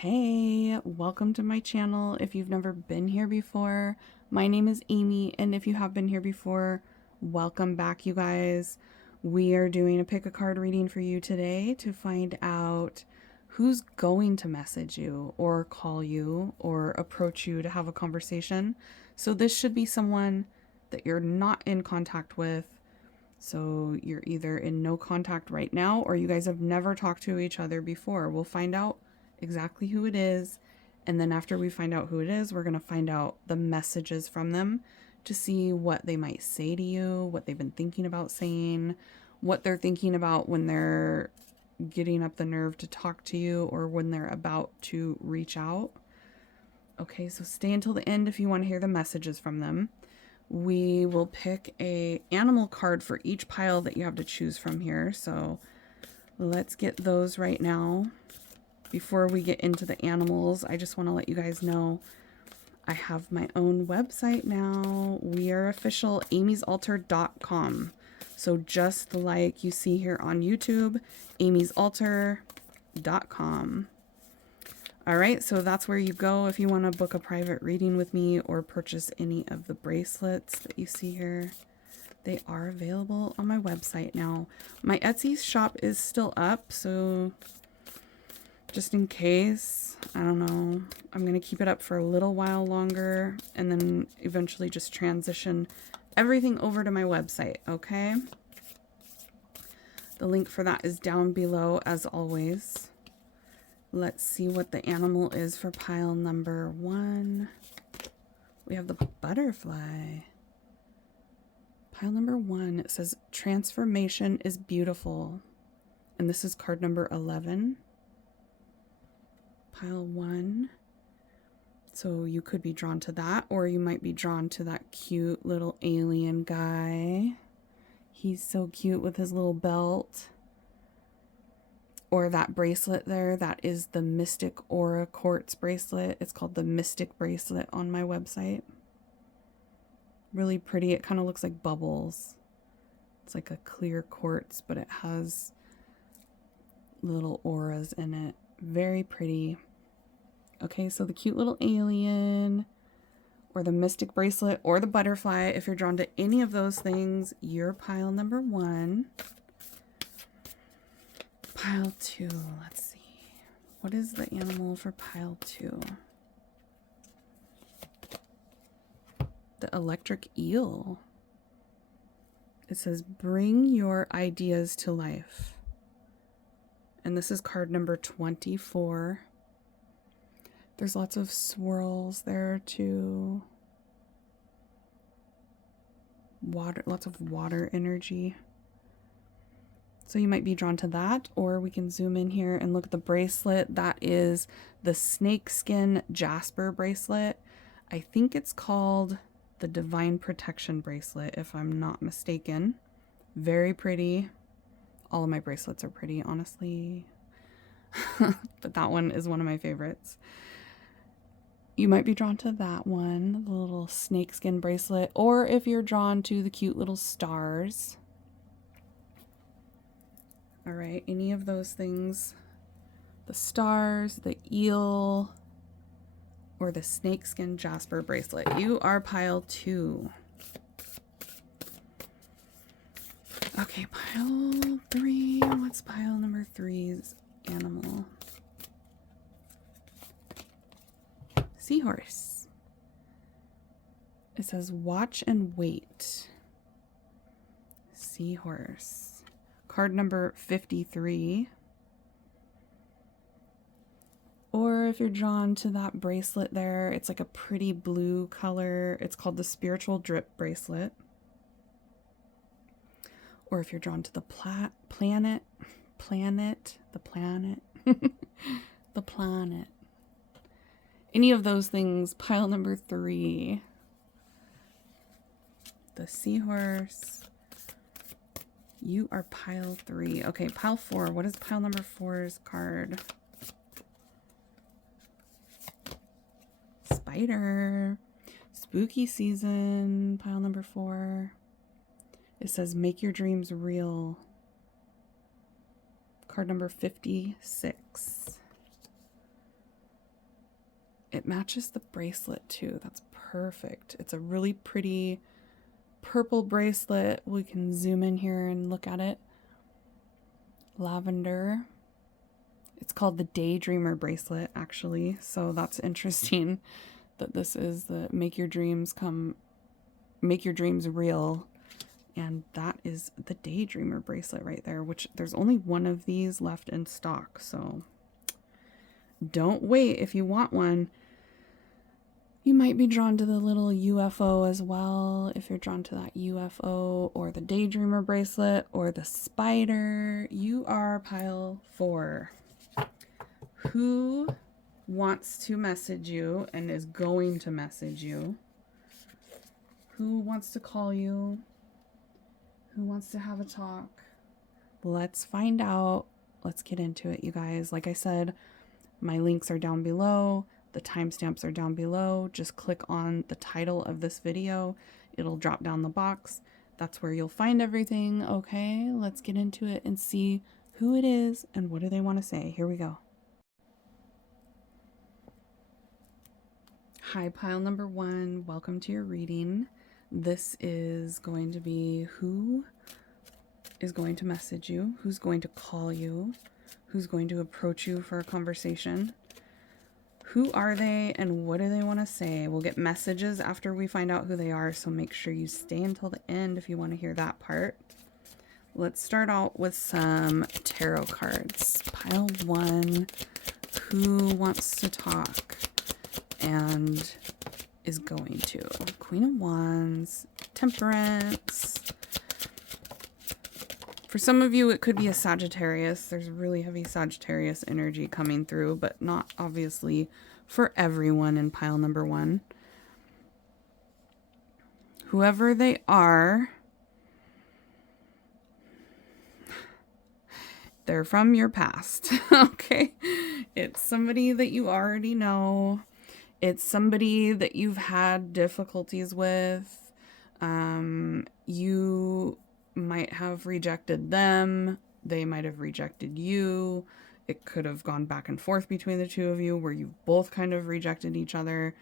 Hey, welcome to my channel. If you've never been here before, my name is Amy, and if you have been here before, welcome back, you guys. We are doing a pick a card reading for you today to find out who's going to message you or call you or approach you to have a conversation. So this should be someone that you're not in contact with. So you're either in no contact right now or you guys have never talked to each other before. We'll find out exactly who it is. And then after we find out who it is, we're going to find out the messages from them to see what they might say to you, what they've been thinking about saying, what they're thinking about when they're getting up the nerve to talk to you or when they're about to reach out. Okay, so stay until the end if you want to hear the messages from them. We will pick a animal card for each pile that you have to choose from here. So let's get those right now. Before we get into the animals, I just want to let you guys know I have my own website now. We are official amysaltar.com. So just like you see here on YouTube, amysaltar.com. All right, so that's where you go if you want to book a private reading with me or purchase any of the bracelets that you see here. They are available on my website now. My Etsy shop is still up, so just in case, I don't know, I'm going to keep it up for a little while longer and then eventually just transition everything over to my website, okay? The link for that is down below as always. Let's see what the animal is for pile number 1. We have the butterfly. Pile number 1, it says transformation is beautiful. And this is card number 11. Pile 1. So you could be drawn to that, or you might be drawn to that cute little alien guy. He's so cute with his little belt. Or that bracelet there, that is the Mystic Aura Quartz bracelet. It's called the Mystic Bracelet on my website. Really pretty. It kind of looks like bubbles. It's like a clear quartz, but it has little auras in it. Very pretty. Okay, so the cute little alien, or the Mystic Bracelet, or the butterfly. If you're drawn to any of those things, you're pile number 1. Pile 2, let's see. What is the animal for pile 2? The electric eel. It says, bring your ideas to life. And this is card number 24. There's lots of swirls there too. Water, lots of water energy. So you might be drawn to that, or we can zoom in here and look at the bracelet. That is the snakeskin jasper bracelet. I think it's called the Divine Protection bracelet, if I'm not mistaken. Very pretty. All of my bracelets are pretty, honestly. But that one is one of my favorites. You might be drawn to that one, the little snakeskin bracelet, or if you're drawn to the cute little stars. All right, any of those things, the stars, the eel, or the snakeskin jasper bracelet, you are pile 2. Okay, pile 3, what's pile number 3's animal? Seahorse. It says watch and wait. Seahorse. Card number 53. Or if you're drawn to that bracelet there, it's like a pretty blue color. It's called the Spiritual Drip bracelet. Or if you're drawn to the planet, the planet. Any of those things, pile number 3. The seahorse. You are pile 3. Okay, pile 4. What is pile number 4's card? Spider. Spooky season. Pile number 4. It says make your dreams real. Card number 56. It matches the bracelet too. That's perfect. It's a really pretty purple bracelet. We can zoom in here and look at it. Lavender. It's called the Daydreamer bracelet, actually. So that's interesting that this is the make your dreams real. And that is the Daydreamer bracelet right there, which there's only one of these left in stock. So don't wait if you want one. You might be drawn to the little UFO as well. If you're drawn to that UFO or the Daydreamer bracelet or the spider, you are pile 4. Who wants to message you and is going to message you? Who wants to call you? Who wants to have a talk? Let's find out. Let's get into it, you guys. Like I said, my links are down below. The timestamps are down below. Just click on the title of this video. It'll drop down the box. That's where you'll find everything. Okay, let's get into it and see who it is and what do they want to say. Here we go. Hi, pile number 1. Welcome to your reading. This is going to be who is going to message you, who's going to call you, who's going to approach you for a conversation. Who are they and what do they want to say? We'll get messages after we find out who they are, so make sure you stay until the end if you want to hear that part. Let's start out with some tarot cards. Pile 1, who wants to talk and is going to? Queen of Wands, Temperance. For some of you, it could be a Sagittarius. There's really heavy Sagittarius energy coming through, but not obviously for everyone in pile number 1. Whoever they are, they're from your past, okay? It's somebody that you already know. It's somebody that you've had difficulties with. You might have rejected them. They might have rejected you. It could have gone back and forth between the two of you where you both kind of rejected each other.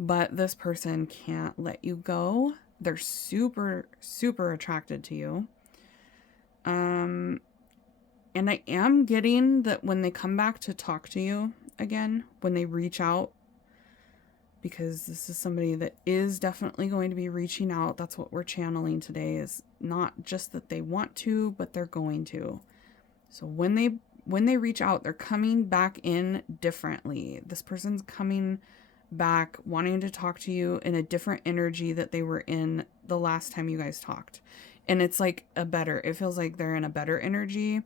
But this person can't let you go. They're super, super attracted to you. And I am getting that when they come back to talk to you again, when they reach out, because this is somebody that is definitely going to be reaching out. That's what we're channeling today, is not just that they want to, but they're going to. So when they reach out, they're coming back in differently. This person's coming back wanting to talk to you in a different energy that they were in the last time you guys talked. And it's like it feels like they're in a better energy.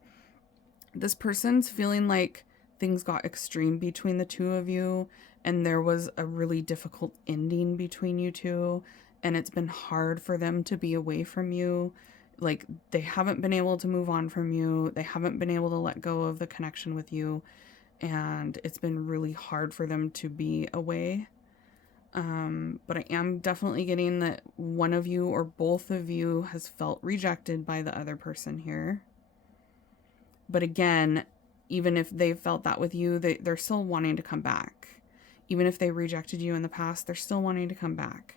This person's feeling like things got extreme between the two of you, and there was a really difficult ending between you two, and it's been hard for them to be away from you. Like, they haven't been able to move on from you. They haven't been able to let go of the connection with you, and it's been really hard for them to be away. But I am definitely getting that one of you or both of you has felt rejected by the other person here. But again, even if they felt that with you, they're still wanting to come back. Even if they rejected you in the past, they're still wanting to come back.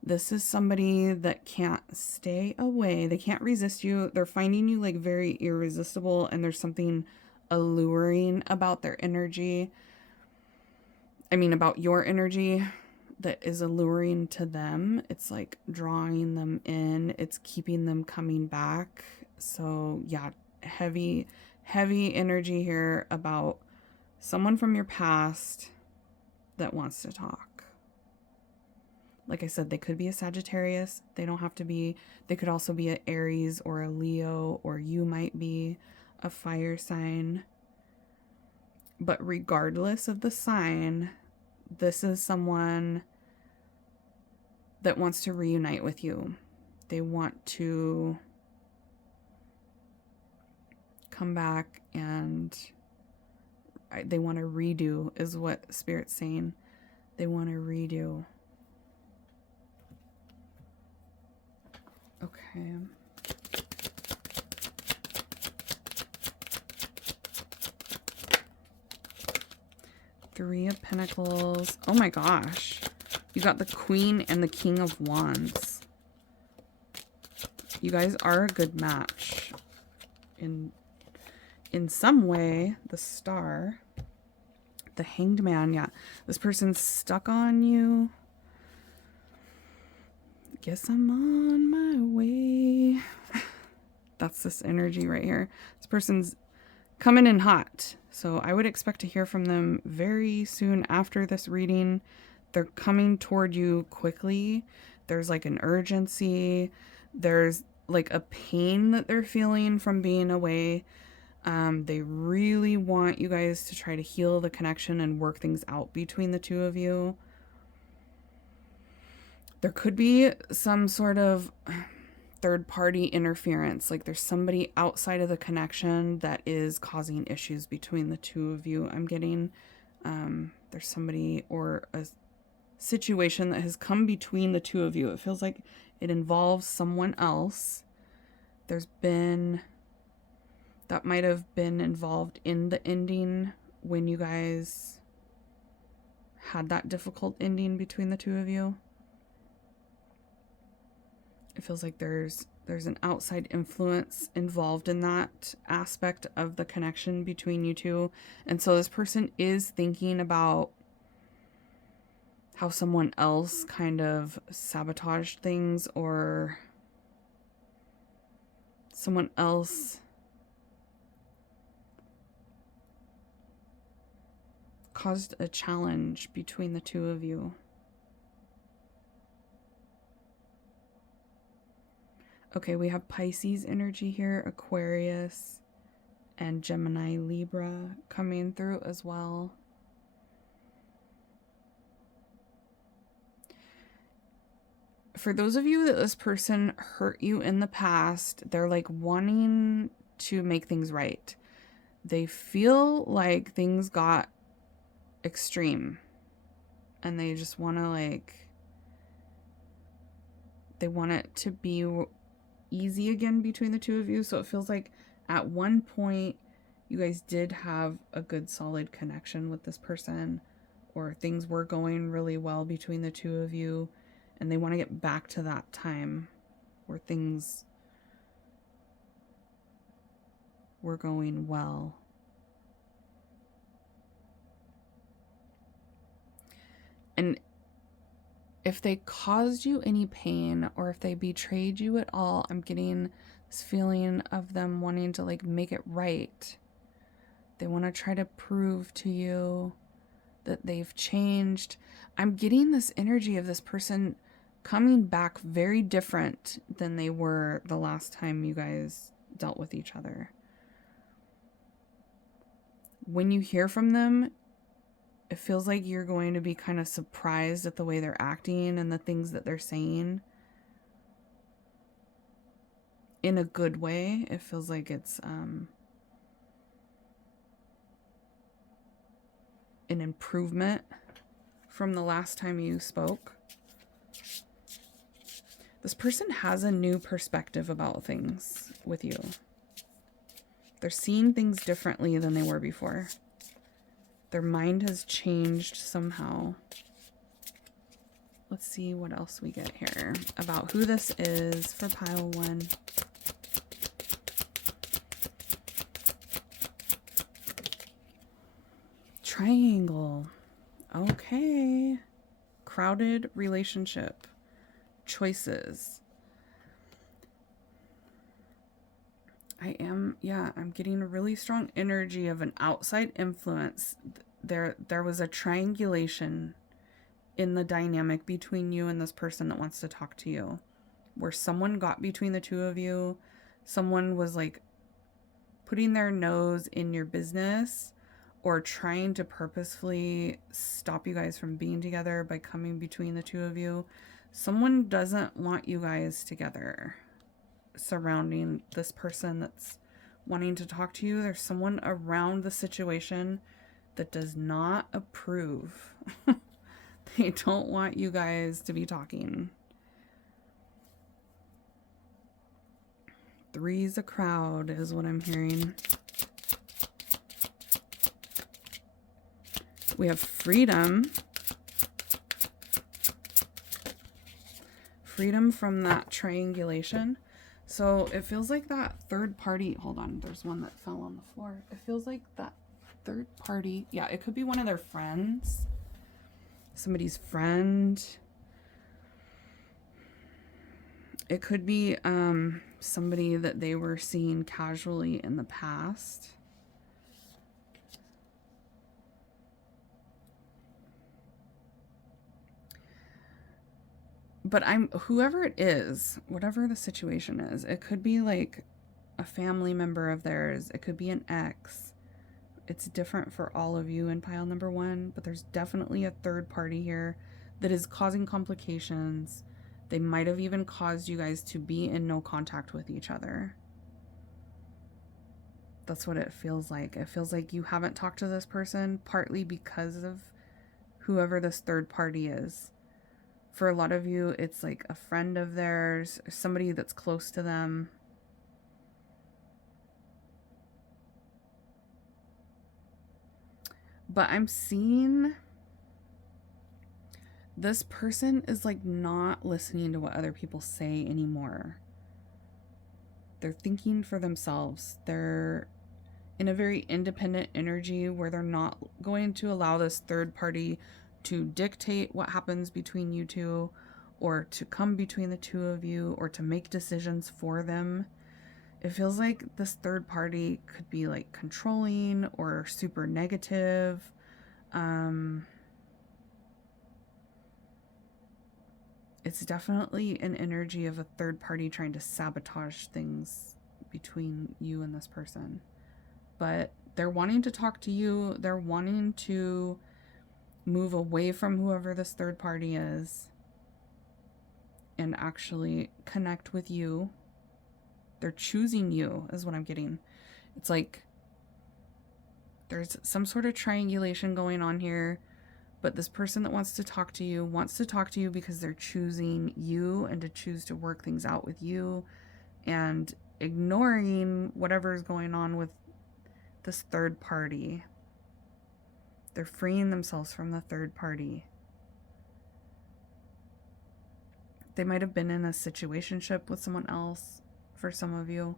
This is somebody that can't stay away. They can't resist you. They're finding you like very irresistible, and there's something alluring about their energy. About your energy that is alluring to them. It's like drawing them in. It's keeping them coming back. So yeah, heavy energy here about someone from your past that wants to talk. Like I said, they could be a Sagittarius. They don't have to be. They could also be an Aries or a Leo, or you might be a fire sign. But regardless of the sign, this is someone that wants to reunite with you. They want to come back and they want to redo, is what Spirit's saying. They want to redo. Okay. Three of Pentacles. Oh my gosh. You got the Queen and the King of Wands. You guys are a good match. In some way, the Star. The Hanged Man, yeah. This person's stuck on you. Guess I'm on my way. That's this energy right here. This person's coming in hot. So I would expect to hear from them very soon after this reading. They're coming toward you quickly. There's like an urgency. There's like a pain that they're feeling from being away. They really want you guys to try to heal the connection and work things out between the two of you. There could be some sort of third-party interference. Like there's somebody outside of the connection that is causing issues between the two of you. I'm getting there's somebody or a situation that has come between the two of you. It feels like it involves someone else. There's been... that might have been involved in the ending when you guys had that difficult ending between the two of you. It feels like there's an outside influence involved in that aspect of the connection between you two. And so this person is thinking about how someone else kind of sabotaged things, or someone else caused a challenge between the two of you. Okay, we have Pisces energy here, Aquarius, and Gemini, Libra coming through as well. For those of you that this person hurt you in the past, they're like wanting to make things right. They feel like things got extreme and they just want to they want it to be easy again between the two of you. So it feels like at one point you guys did have a good solid connection with this person, or things were going really well between the two of you, and they want to get back to that time where things were going well. And if they caused you any pain, or if they betrayed you at all, I'm getting this feeling of them wanting to make it right. They want to try to prove to you that they've changed. I'm getting this energy of this person coming back very different than they were the last time you guys dealt with each other. When you hear from them, it feels like you're going to be kind of surprised at the way they're acting and the things that they're saying. In a good way. It feels like it's an improvement from the last time you spoke. This person has a new perspective about things with you. They're seeing things differently than they were before. Their mind has changed somehow. Let's see what else we get here about who this is for pile one. Triangle. Okay. Crowded relationship. Choices. I'm getting a really strong energy of an outside influence. There was a triangulation in the dynamic between you and this person that wants to talk to you, where someone got between the two of you. Someone was putting their nose in your business, or trying to purposefully stop you guys from being together by coming between the two of you. Someone doesn't want you guys together surrounding this person that's wanting to talk to you. There's someone around the situation that does not approve. They don't want you guys to be talking. Three's a crowd is what I'm hearing. We have freedom. Freedom from that triangulation. So it feels like that third party, hold on, there's one that fell on the floor. It feels like that third party, yeah, it could be one of their friends, somebody's friend. It could be somebody that they were seeing casually in the past. But whoever it is, whatever the situation is, it could be like a family member of theirs. It could be an ex. It's different for all of you in pile number 1, but there's definitely a third party here that is causing complications. They might have even caused you guys to be in no contact with each other. That's what it feels like. It feels like you haven't talked to this person, partly because of whoever this third party is. For a lot of you, it's like a friend of theirs, somebody that's close to them. But I'm seeing this person is like not listening to what other people say anymore. They're thinking for themselves. They're in a very independent energy where they're not going to allow this third party to dictate what happens between you two, or to come between the two of you, or to make decisions for them. It feels like this third party could be like controlling or super negative. It's definitely an energy of a third party trying to sabotage things between you and this person. But they're wanting to talk to you. They're wanting to move away from whoever this third party is and actually connect with you. They're choosing you, is what I'm getting. It's like there's some sort of triangulation going on here, but this person that wants to talk to you because they're choosing you and to choose to work things out with you and ignoring whatever's going on with this third party. They're freeing themselves from the third party. They might have been in a situationship with someone else for some of you.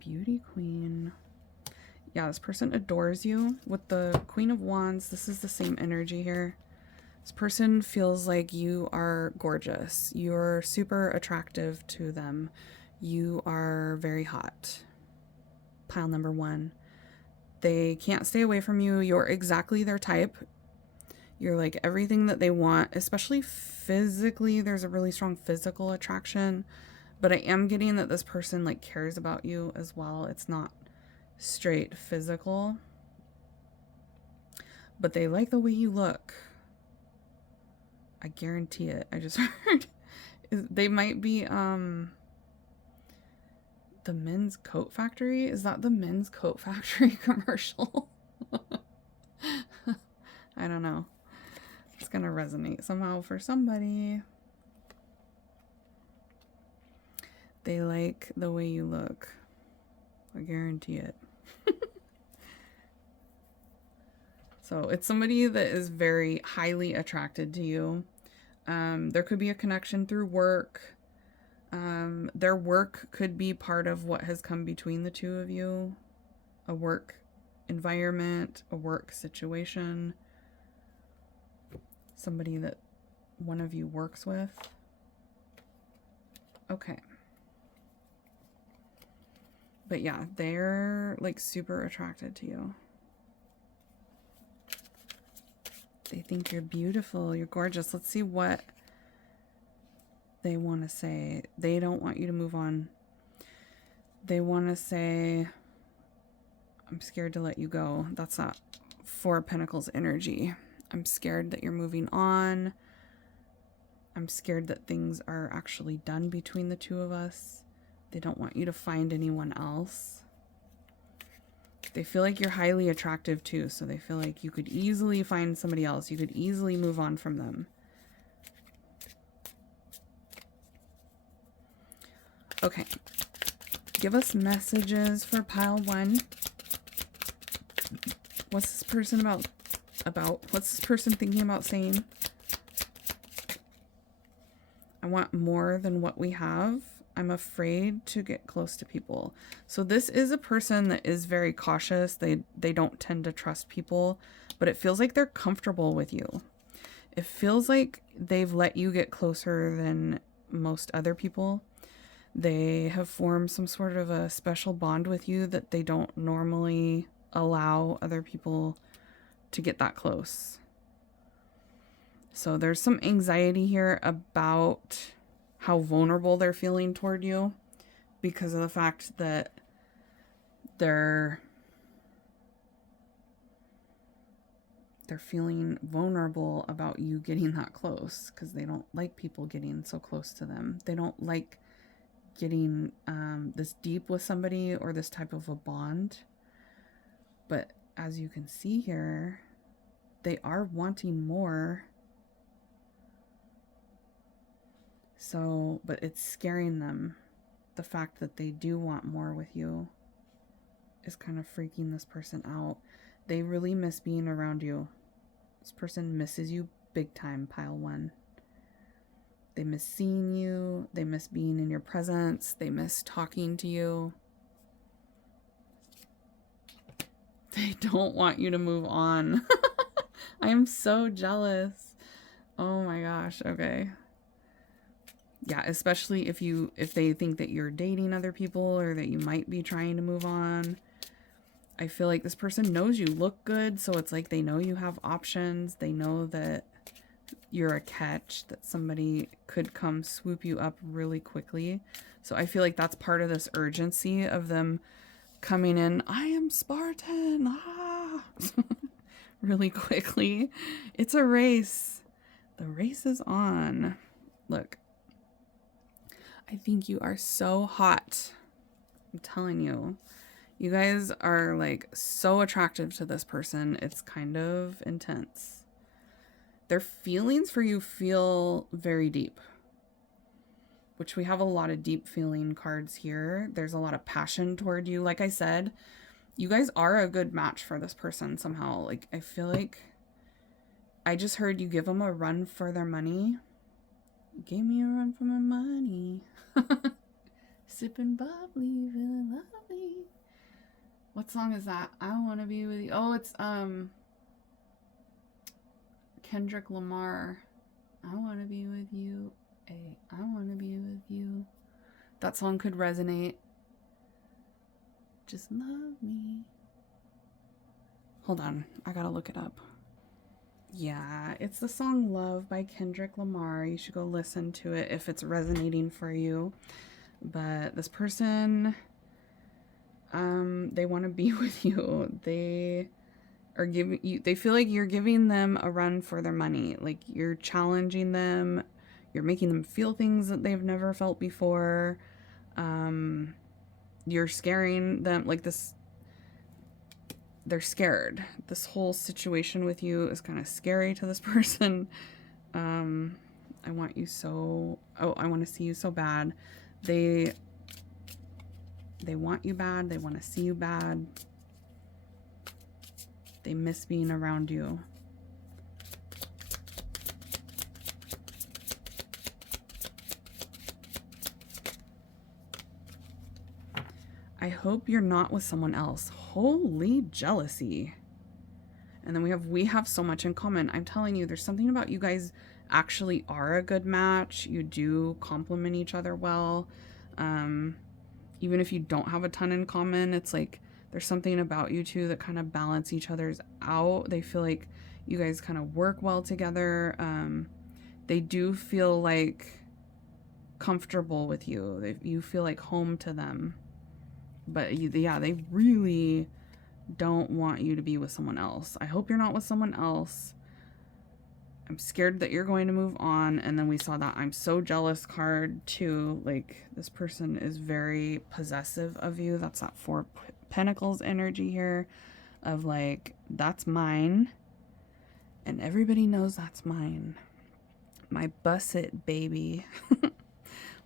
Beauty Queen. Yeah, this person adores you. With the Queen of Wands, this is the same energy here. This person feels like you are gorgeous. You're super attractive to them. You are very hot. Pile number 1. They can't stay away from you. You're exactly their type. You're like everything that they want, especially physically. There's a really strong physical attraction, but I am getting that this person like cares about you as well. It's not straight physical, but they like the way you look. I guarantee it. I just heard they might be the Men's Coat Factory. Is that the Men's Coat Factory commercial? I don't know. It's gonna resonate somehow for somebody. They like the way you look. I guarantee it. So it's somebody that is very highly attracted to you. There could be a connection through work. Their work could be part of what has come between the two of you. A work environment, a work situation. Somebody that one of you works with. Okay. But yeah, they're like super attracted to you. They think you're beautiful, you're gorgeous. Let's see what they want to say. They don't want you to move on. They want to say, I'm scared to let you go. That's that 4 of Pentacles energy. I'm scared that you're moving on. I'm scared that things are actually done between the two of us. They don't want you to find anyone else. They feel like you're highly attractive too, so they feel like you could easily find somebody else. You could easily move on from them. Okay. Give us messages for pile 1. What's this person what's this person thinking about saying? I want more than what we have. I'm afraid to get close to people. So this is a person that is very cautious. They don't tend to trust people, but it feels like they're comfortable with you. It feels like they've let you get closer than most other people. They have formed some sort of a special bond with you that they don't normally allow other people to get that close. So there's some anxiety here about how vulnerable they're feeling toward you because of the fact that they're feeling vulnerable about you getting that close because they don't like people getting so close to them. They don't like getting this deep with somebody or this type of a bond. But as you can see here, they are wanting more. So, but it's scaring them. The fact that they do want more with you is kind of freaking this person out. They really miss being around you. This person misses you big time, pile 1. They miss seeing you. They miss being in your presence. They miss talking to you. They don't want you to move on. I am so jealous. Oh my gosh. Okay. Yeah, especially if they think that you're dating other people or that you might be trying to move on. I feel like this person knows you look good, so it's like they know you have options. They know that you're a catch, that somebody could come swoop you up really quickly. So I feel like that's part of this urgency of them coming in. I am Spartan. Really quickly. It's a race. The race is on. Look. I think you are so hot. I'm telling you. You guys are like so attractive to this person. It's kind of intense. Their feelings for you feel very deep, which we have a lot of deep feeling cards here. There's a lot of passion toward you. Like I said, you guys are a good match for this person somehow. Like, I feel like I just heard you give them a run for their money. You gave me a run for my money. Sipping bubbly, feeling lovely. What song is that? I want to be with you. Oh, it's Kendrick Lamar. I want to be with you. Hey, I want to be with you. That song could resonate. Just love me. Hold on, I gotta look it up. Yeah, it's the song Love by Kendrick Lamar. You should go listen to it if it's resonating for you. But this person, they want to be with you. They are giving you, they feel like you're giving them a run for their money. Like, you're challenging them. You're making them feel things that they've never felt before. You're scaring them. Like, this, they're scared. This whole situation with you is kind of scary to this person. I want you so, I want to see you so bad. They want you bad. They want to see you bad. They miss being around you. I hope you're not with someone else. Holy jealousy. And then we have so much in common. I'm telling you, there's something about you guys actually are a good match. You do complement each other well. Even if you don't have a ton in common, it's like there's something about you two that kind of balance each other's out. They feel like you guys kind of work well together. They do feel like comfortable with you. You feel like home to them. But yeah, they really don't want you to be with someone else. I hope you're not with someone else. I'm scared that you're going to move on. And then we saw that I'm so jealous card too. Like, this person is very possessive of you. That's that 4 Pentacles energy here of like, that's mine. And everybody knows that's mine. My busset baby.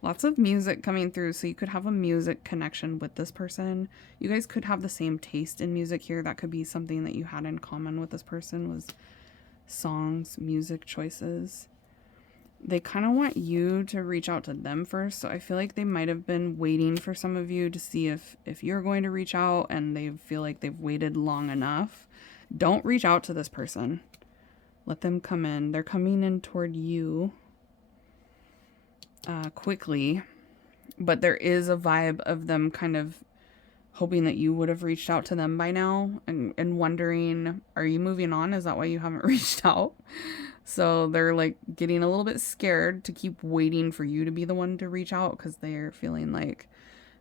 Lots of music coming through, so you could have a music connection with this person. You guys could have the same taste in music here. That could be something that you had in common with this person, was songs, music choices. They kind of want you to reach out to them first, so I feel like they might have been waiting for some of you to see if you're going to reach out, and they feel like they've waited long enough. Don't reach out to this person. Let them come in. They're coming in toward you quickly, but there is a vibe of them kind of hoping that you would have reached out to them by now, and wondering, are you moving on? Is that why you haven't reached out? So they're like getting a little bit scared to keep waiting for you to be the one to reach out, because they're feeling like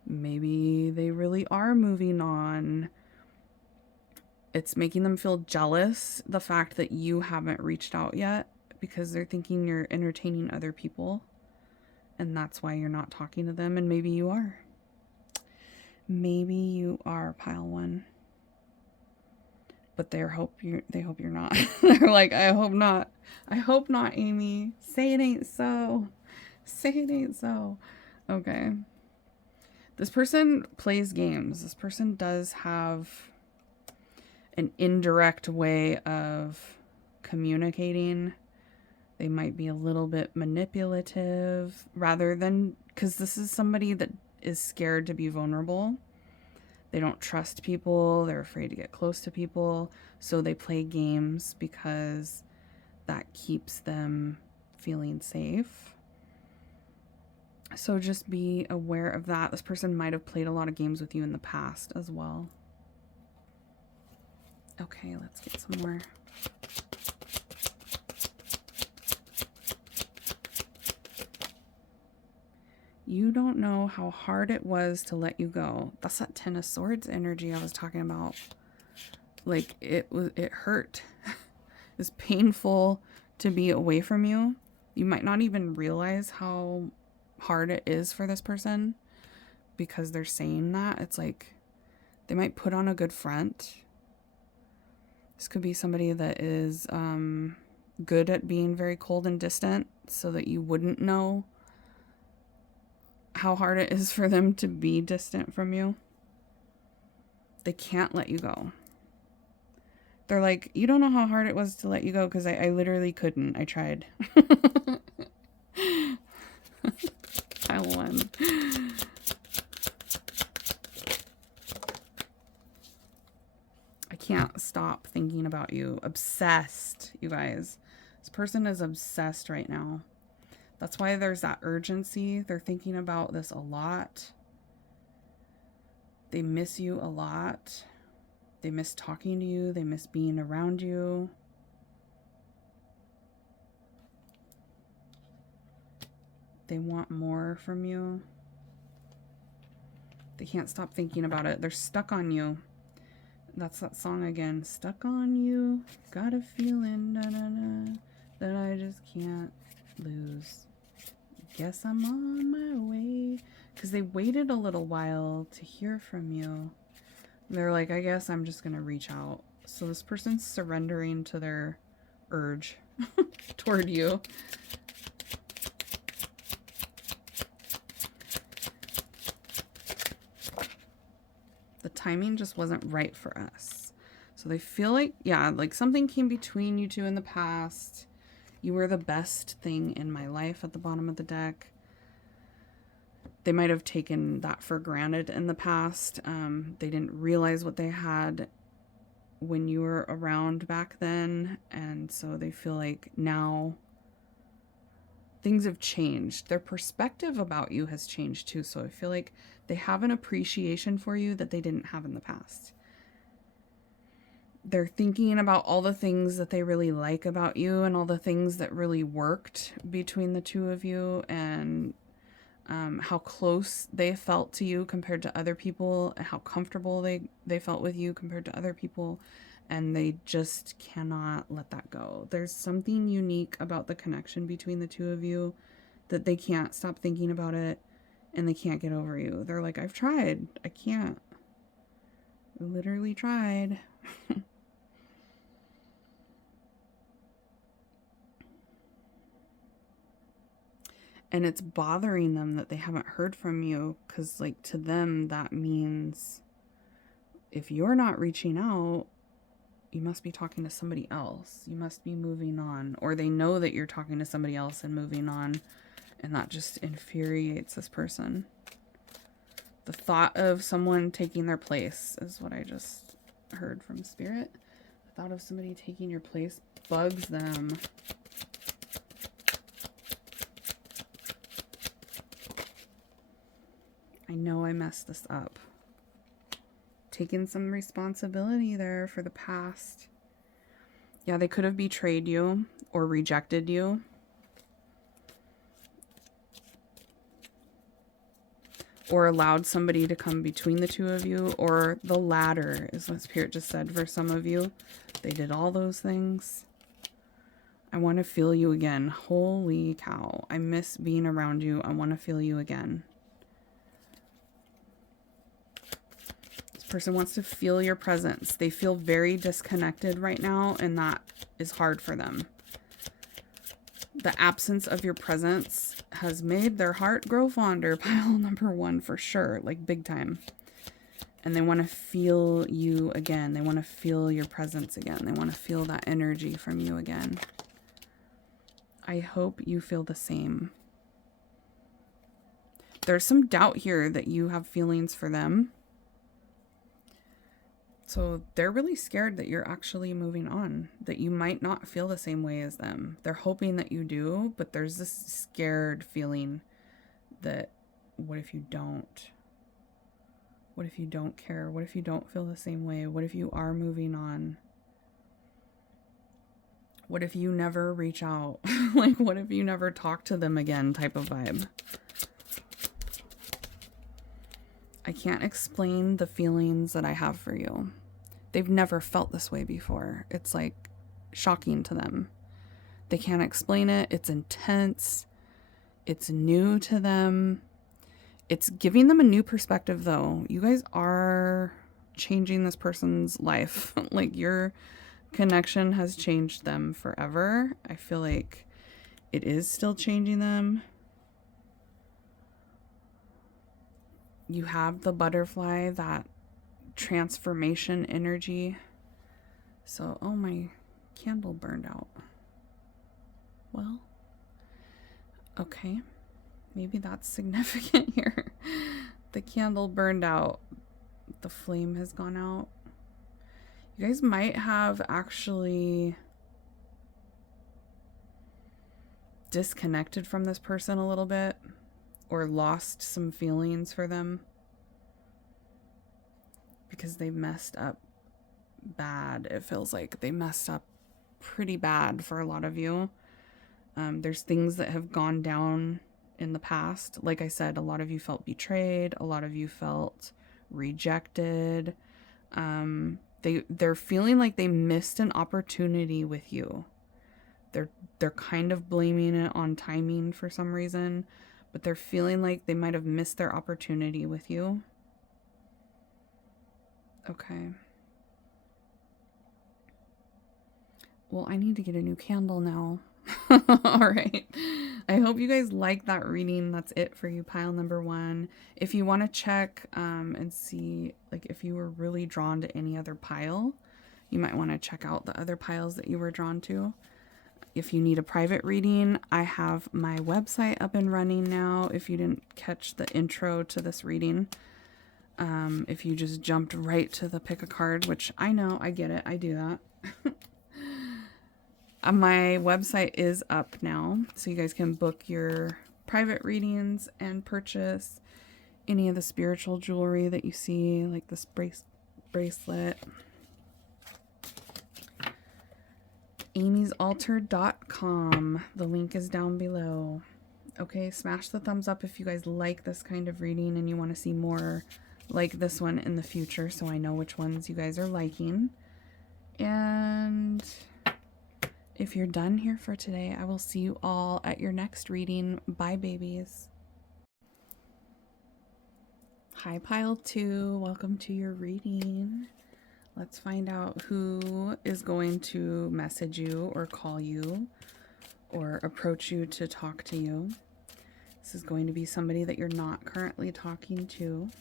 maybe they really are moving on. It's making them feel jealous, the fact that you haven't reached out yet, because they're thinking you're entertaining other people, and that's why you're not talking to them. And maybe you are. Maybe you are, pile one. But they hope you're not. They're like, I hope not. I hope not, Amy. Say it ain't so. Say it ain't so. Okay. This person plays games. This person does have an indirect way of communicating. They might be a little bit manipulative, rather than, because this is somebody that is scared to be vulnerable. They don't trust people. They're afraid to get close to people. So they play games because that keeps them feeling safe. So just be aware of that. This person might have played a lot of games with you in the past as well. Okay, let's get some more. You don't know how hard it was to let you go. That's that Ten of Swords energy I was talking about. Like, it hurt. It's painful to be away from you. You might not even realize how hard it is for this person because they're saying that. It's like they might put on a good front. This could be somebody that is good at being very cold and distant, so that you wouldn't know how hard it is for them to be distant from you. They can't let you go. They're like, you don't know how hard it was to let you go, because I literally couldn't. I tried. I won. I can't stop thinking about you. Obsessed, you guys. This person is obsessed right now. That's why there's that urgency. They're thinking about this a lot. They miss you a lot. They miss talking to you. They miss being around you. They want more from you. They can't stop thinking about it. They're stuck on you. That's that song again. Stuck on you. Got a feeling that I just can't lose. Guess I'm on my way. Because they waited a little while to hear from you. They're like, I guess I'm just going to reach out. So this person's surrendering to their urge toward you. The timing just wasn't right for us. So they feel like, yeah, like something came between you two in the past. You were the best thing in my life at the bottom of the deck. They might have taken that for granted in the past. They didn't realize what they had when you were around back then. And so they feel like now things have changed. Their perspective about you has changed too. So I feel like they have an appreciation for you that they didn't have in the past. They're thinking about all the things that they really like about you and all the things that really worked between the two of you, and how close they felt to you compared to other people, and how comfortable they felt with you compared to other people, and they just cannot let that go. There's something unique about the connection between the two of you that they can't stop thinking about it, and they can't get over you. They're like, I've tried. I can't. I literally tried. And it's bothering them that they haven't heard from you, because like to them that means if you're not reaching out, you must be talking to somebody else. You must be moving on. Or they know that you're talking to somebody else and moving on, and that just infuriates this person. The thought of someone taking their place is what I just heard from Spirit. The thought of somebody taking your place bugs them. I know I messed this up. Taking some responsibility there for the past. Yeah, they could have betrayed you or rejected you. Or allowed somebody to come between the two of you. Or the latter is what Spirit just said for some of you. They did all those things. I want to feel you again. Holy cow. I miss being around you. I want to feel you again. This person wants to feel your presence. They feel very disconnected right now, and that is hard for them. The absence of your presence has made their heart grow fonder. Pile number 1 for sure. Like big time. And they want to feel you again. They want to feel your presence again. They want to feel that energy from you again. I hope you feel the same. There's some doubt here that you have feelings for them. So they're really scared that you're actually moving on, that you might not feel the same way as them. They're hoping that you do, but there's this scared feeling that what if you don't? What if you don't care? What if you don't feel the same way? What if you are moving on? What if you never reach out? Like, what if you never talk to them again type of vibe? I can't explain the feelings that I have for you. They've never felt this way before. It's like shocking to them. They can't explain it. It's intense. It's new to them. It's giving them a new perspective though. You guys are changing this person's life. Like your connection has changed them forever. I feel like it is still changing them. You have the butterfly, that transformation energy. So, oh, my candle burned out. Well, okay. Maybe that's significant here. The candle burned out. The flame has gone out. You guys might have actually disconnected from this person a little bit, or lost some feelings for them because they messed up bad. It feels like they messed up pretty bad for a lot of you. There's things that have gone down in the past. Like I said, a lot of you felt betrayed. A lot of you felt rejected. They're feeling like they missed an opportunity with you. They're kind of blaming it on timing for some reason, but they're feeling like they might have missed their opportunity with you. Okay. Well, I need to get a new candle now. All right. I hope you guys like that reading. That's it for you, pile number 1. If you want to check and see, like, if you were really drawn to any other pile, you might want to check out the other piles that you were drawn to. If you need a private reading, I have my website up and running now. If you didn't catch the intro to this reading, if you just jumped right to the pick a card, which I know, I get it, I do that. My website is up now, so you guys can book your private readings and purchase any of the spiritual jewelry that you see, like this bracelet. amysaltar.com. The link is down below. Okay, smash the thumbs up if you guys like this kind of reading and you want to see more like this one in the future, so I know which ones you guys are liking. And if you're done here for today, I will see you all at your next reading. Bye, babies. Hi, pile 2. Welcome to your reading. Let's find out who is going to message you or call you or approach you to talk to you. This is going to be somebody that you're not currently talking to.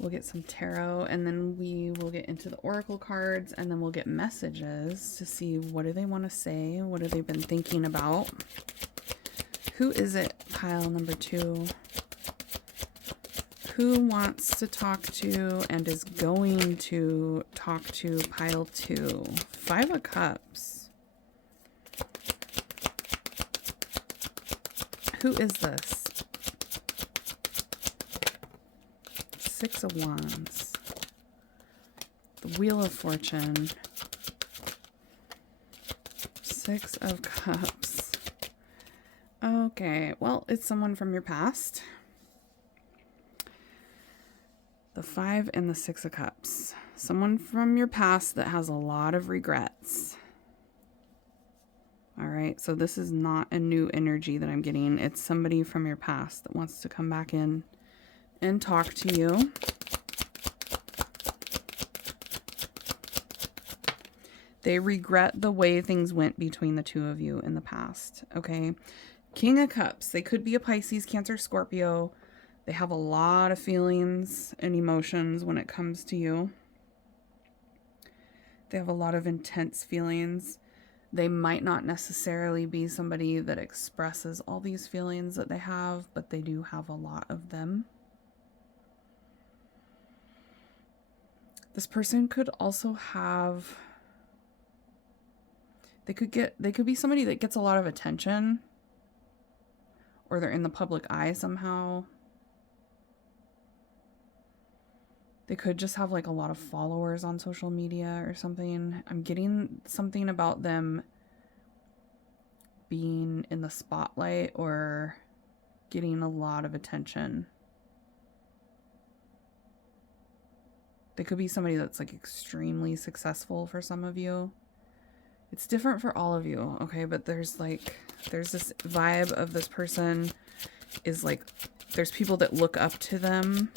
We'll get some tarot, and then we will get into the oracle cards, and then we'll get messages to see what do they want to say, what have they been thinking about. Who is it, pile number 2? Who wants to talk to and is going to talk to pile 2? 5 of Cups. Who is this? 6 of Wands. The Wheel of Fortune. 6 of Cups. Okay, well, it's someone from your past. The 5 and the 6 of Cups. Someone from your past that has a lot of regrets. All right, so this is not a new energy that I'm getting. It's somebody from your past that wants to come back in and talk to you. They regret the way things went between the two of you in the past, okay? King of Cups. They could be a Pisces, Cancer, Scorpio. They have a lot of feelings and emotions when it comes to you. They have a lot of intense feelings. They might not necessarily be somebody that expresses all these feelings that they have, but they do have a lot of them. This person could also have, they could be somebody that gets a lot of attention, or they're in the public eye somehow. They could just have like a lot of followers on social media or something. I'm getting something about them being in the spotlight or getting a lot of attention. They could be somebody that's like extremely successful for some of you. It's different for all of you, okay? But there's this vibe of this person is like, there's people that look up to them.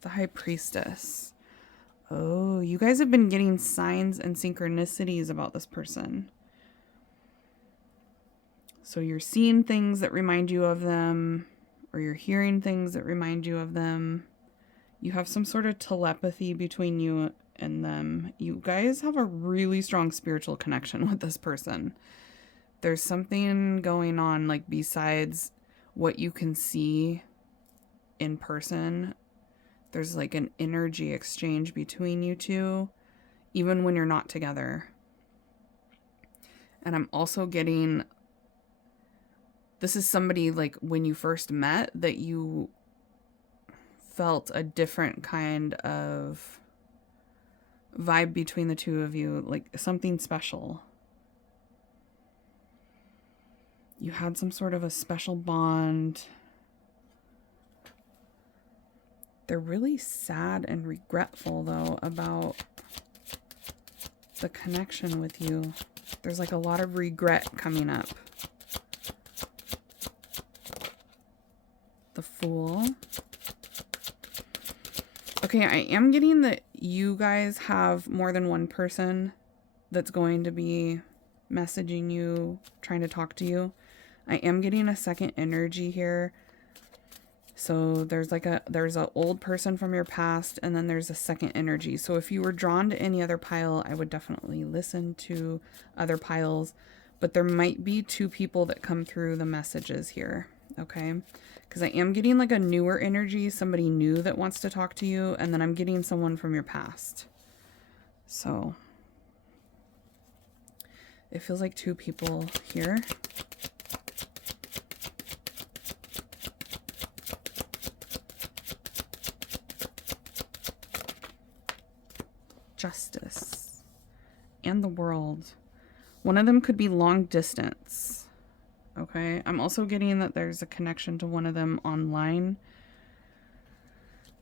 The High Priestess. Oh, you guys have been getting signs and synchronicities about this person. So you're seeing things that remind you of them, or you're hearing things that remind you of them. You have some sort of telepathy between you and them. You guys have a really strong spiritual connection with this person. There's something going on, like, besides what you can see in person. There's like an energy exchange between you two, even when you're not together. And I'm also getting, this is somebody like when you first met that you felt a different kind of vibe between the two of you, like something special. You had some sort of a special bond. They're really sad and regretful, though, about the connection with you. There's like a lot of regret coming up. The Fool. Okay, I am getting that you guys have more than one person that's going to be messaging you, trying to talk to you. I am getting a second energy here. So there's an old person from your past, and then there's a second energy. So if you were drawn to any other pile, I would definitely listen to other piles, but there might be 2 people that come through the messages here, okay? Because I am getting like a newer energy, somebody new that wants to talk to you, and then I'm getting someone from your past. So it feels like 2 people here. Justice and the World. One of them could be long distance. Okay. I'm also getting that there's a connection to one of them online.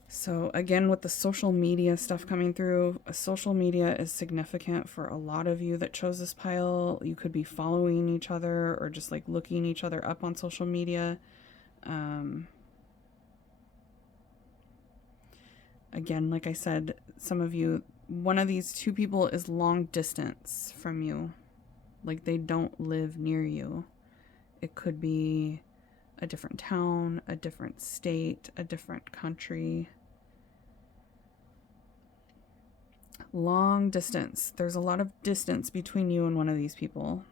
So again, with the social media stuff coming through, social media is significant for a lot of you that chose this pile. You could be following each other or just like looking each other up on social media. Again, like I said, some of you, one of these 2 people is long distance from you. Like they don't live near you. It could be a different town, a different state, a different country. Long distance. There's a lot of distance between you and one of these people.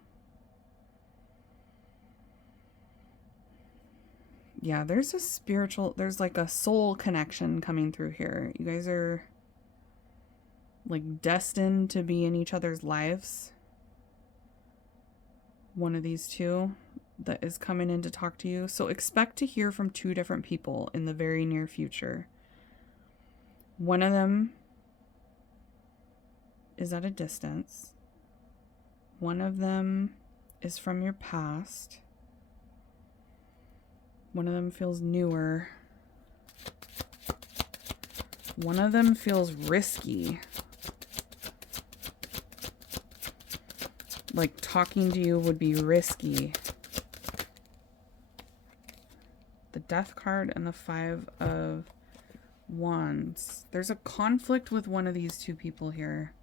Yeah, there's a spiritual, there's like a soul connection coming through here. You guys are like destined to be in each other's lives. One of these two that is coming in to talk to you. So expect to hear from two different people in the very near future. One of them is at a distance. One of them is from your past. One of them feels newer. One of them feels risky. Like talking to you would be risky. The Death card and the 5 of Wands. There's a conflict with one of these two people here.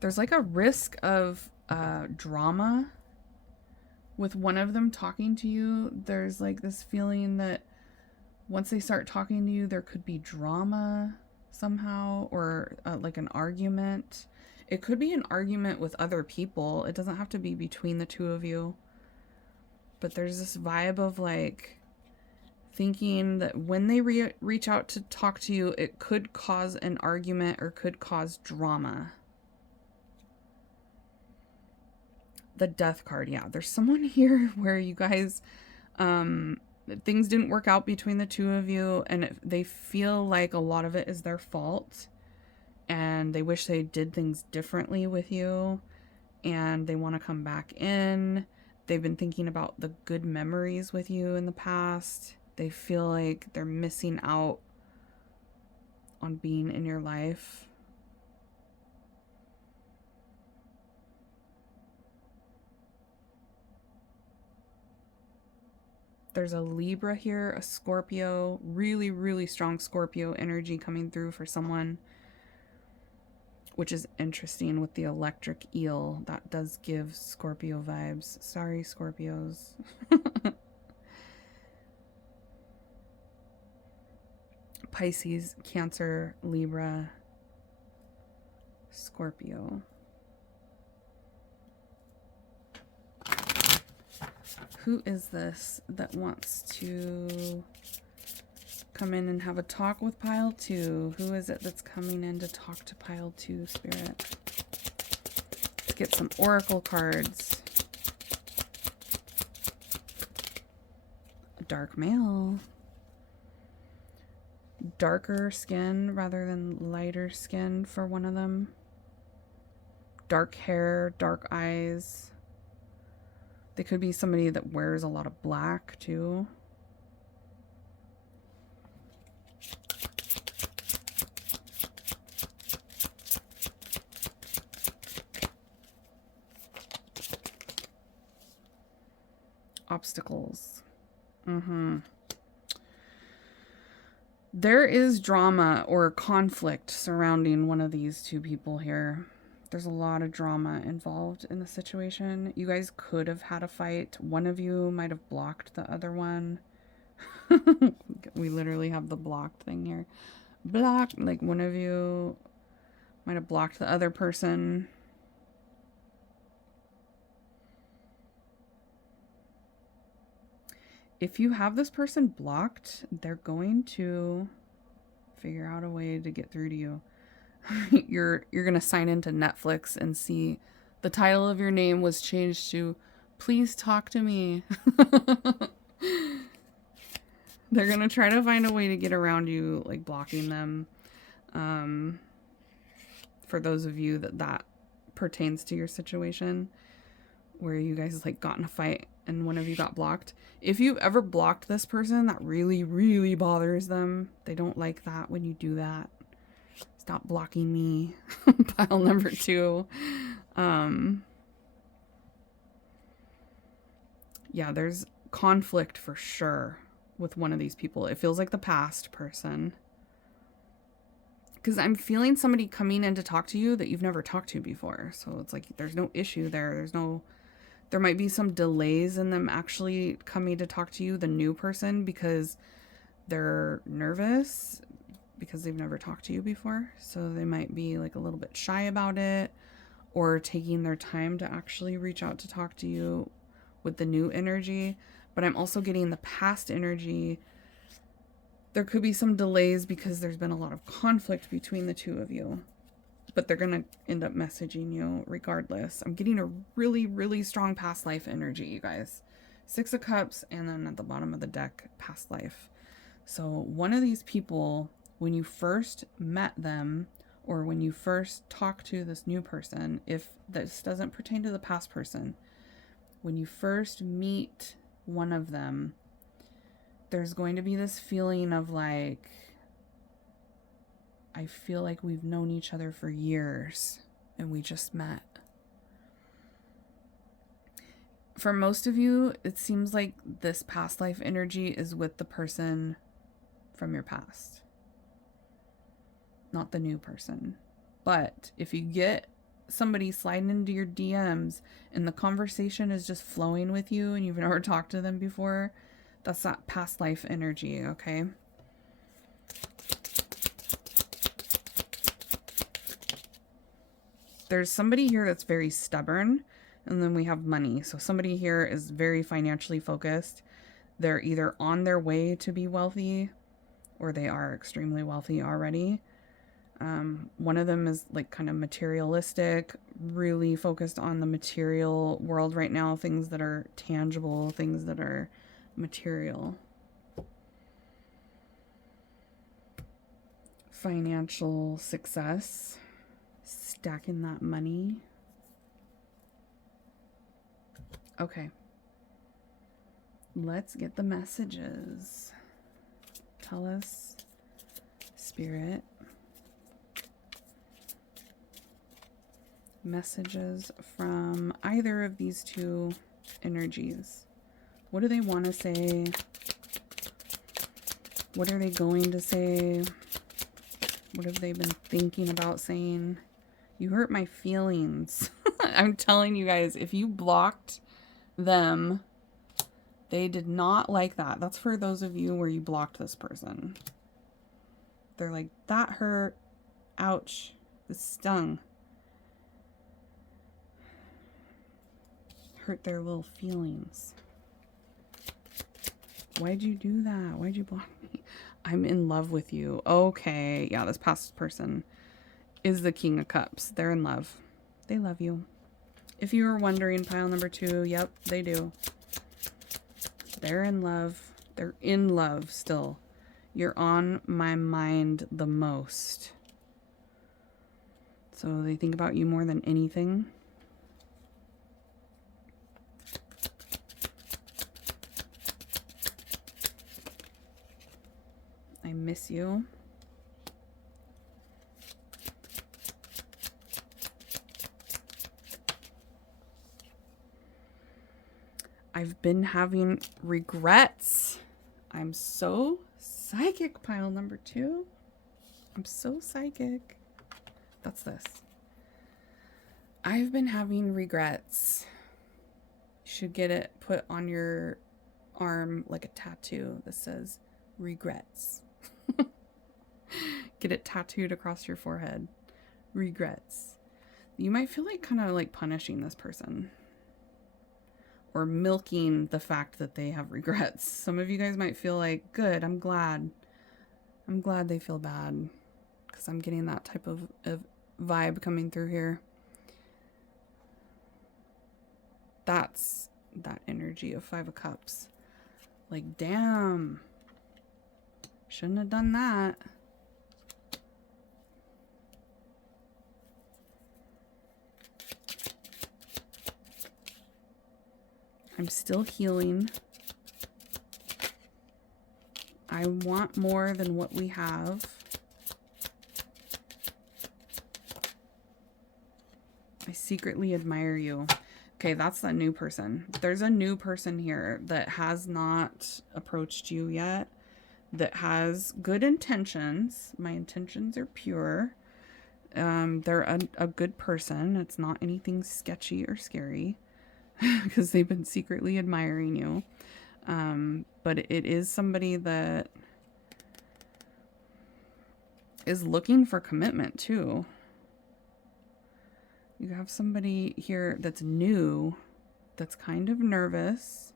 There's like a risk of drama with one of them talking to you. There's like this feeling that once they start talking to you, there could be drama somehow, or like an argument. It could be an argument with other people. It doesn't have to be between the two of you. But there's this vibe of like thinking that when they reach out to talk to you, it could cause an argument or could cause drama. The Death card, yeah. There's someone here where you guys, things didn't work out between the two of you, and they feel like a lot of it is their fault, and they wish they did things differently with you, and they want to come back in. They've been thinking about the good memories with you in the past. They feel like they're missing out on being in your life. There's a Libra here, a Scorpio, really, really strong Scorpio energy coming through for someone, which is interesting with the electric eel. That does give Scorpio vibes. Sorry, Scorpios. Pisces, Cancer, Libra, Scorpio. Who is this that wants to come in and have a talk with pile 2? Who is it that's coming in to talk to pile 2, Spirit? Let's get some oracle cards. A dark male. Darker skin rather than lighter skin for one of them. Dark hair, dark eyes. They could be somebody that wears a lot of black, too. Obstacles. There is drama or conflict surrounding one of these two people here. There's a lot of drama involved in the situation. You guys could have had a fight. One of you might have blocked the other one. We literally have the blocked thing here. Blocked. Like one of you might have blocked the other person. If you have this person blocked, they're going to figure out a way to get through to you. You're gonna sign into Netflix and see the title of your name was changed to "Please Talk to Me." They're gonna try to find a way to get around you, like blocking them. For those of you that pertains to your situation, where you guys like got in a fight and one of you got blocked. If you've ever blocked this person, that really, really bothers them. They don't like that when you do that. Stop blocking me. Pile number 2. Yeah, there's conflict for sure with one of these people. It feels like the past person. Because I'm feeling somebody coming in to talk to you that you've never talked to before. So it's like there's no issue there. There might be some delays in them actually coming to talk to you, the new person, because they're nervous because they've never talked to you before. So they might be like a little bit shy about it, or taking their time to actually reach out to talk to you with the new energy. But I'm also getting the past energy. There could be some delays because there's been a lot of conflict between the two of you, but they're going to end up messaging you regardless. I'm getting a really, really strong past life energy, you guys. 6 of Cups, and then at the bottom of the deck, past life. So one of these people, when you first met them, or when you first talk to this new person, if this doesn't pertain to the past person, when you first meet one of them, there's going to be this feeling of like, I feel like we've known each other for years and we just met. For most of you, it seems like this past life energy is with the person from your past, not the new person. But if you get somebody sliding into your DMs and the conversation is just flowing with you and you've never talked to them before, that's that past life energy, okay? There's somebody here that's very stubborn, and then we have money. So somebody here is very financially focused. They're either on their way to be wealthy, or they are extremely wealthy already. One of them is like kind of materialistic, really focused on the material world right now, things that are tangible, things that are material. Financial success, stacking that money. Okay. Let's get the messages. Tell us, Spirit. Messages from either of these two energies. What do they want to say? What are they going to say? What have they been thinking about saying? You hurt my feelings. I'm telling you guys, if you blocked them, they did not like that. That's for those of you where you blocked this person. They're like, that hurt. Ouch. This stung. Hurt their little feelings. Why'd you do that? Why'd you block me? I'm in love with you. Okay. Yeah, this past person is the King of Cups. They're in love. They love you. If you were wondering, pile number 2, yep, they do. They're in love. They're in love still. You're on my mind the most. So they think about you more than anything. I miss you. I've been having regrets. I'm so psychic, pile number 2. I'm so psychic. That's this. I've been having regrets. You should get it put on your arm like a tattoo that says regrets. Get it tattooed across your forehead. Regrets. You might feel like kind of like punishing this person, or milking the fact that they have regrets. Some of you guys might feel like, good, I'm glad they feel bad, because I'm getting that type of vibe coming through here. That's that energy of 5 of Cups. Like, damn, shouldn't have done that. I'm still healing. I want more than what we have. I secretly admire you. Okay, that's that new person. There's a new person here that has not approached you yet. that has good intentions. My intentions are pure. They're a good person. It's not anything sketchy or scary because they've been secretly admiring you. But it is somebody that is looking for commitment too. You have somebody here that's new, that's kind of nervous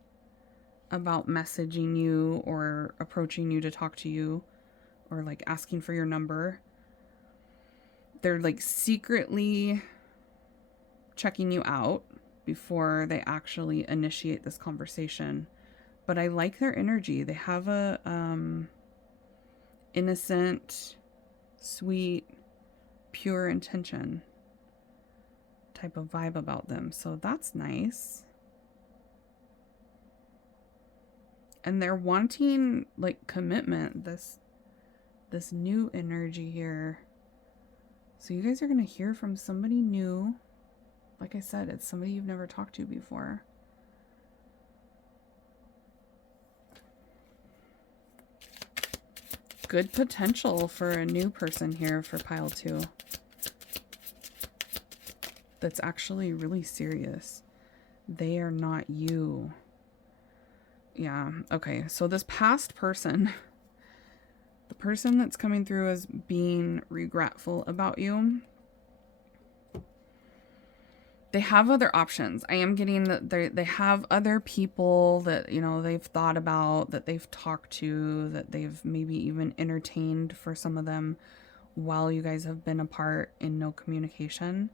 about messaging you or approaching you to talk to you or like asking for your number. They're like secretly checking you out before they actually initiate this conversation. But I like their energy. They have a innocent, sweet, pure intention type of vibe about them. So that's nice. And they're wanting like commitment, this new energy here. So you guys are going to hear from somebody new. Like I said, it's somebody you've never talked to before. Good potential for a new person here for pile 2. That's actually really serious. They are not you. Yeah, okay. So this past person, the person that's coming through as being regretful about you, they have other options. I am getting that they have other people that, you know, they've thought about, that they've talked to, that they've maybe even entertained for some of them while you guys have been apart in no communication.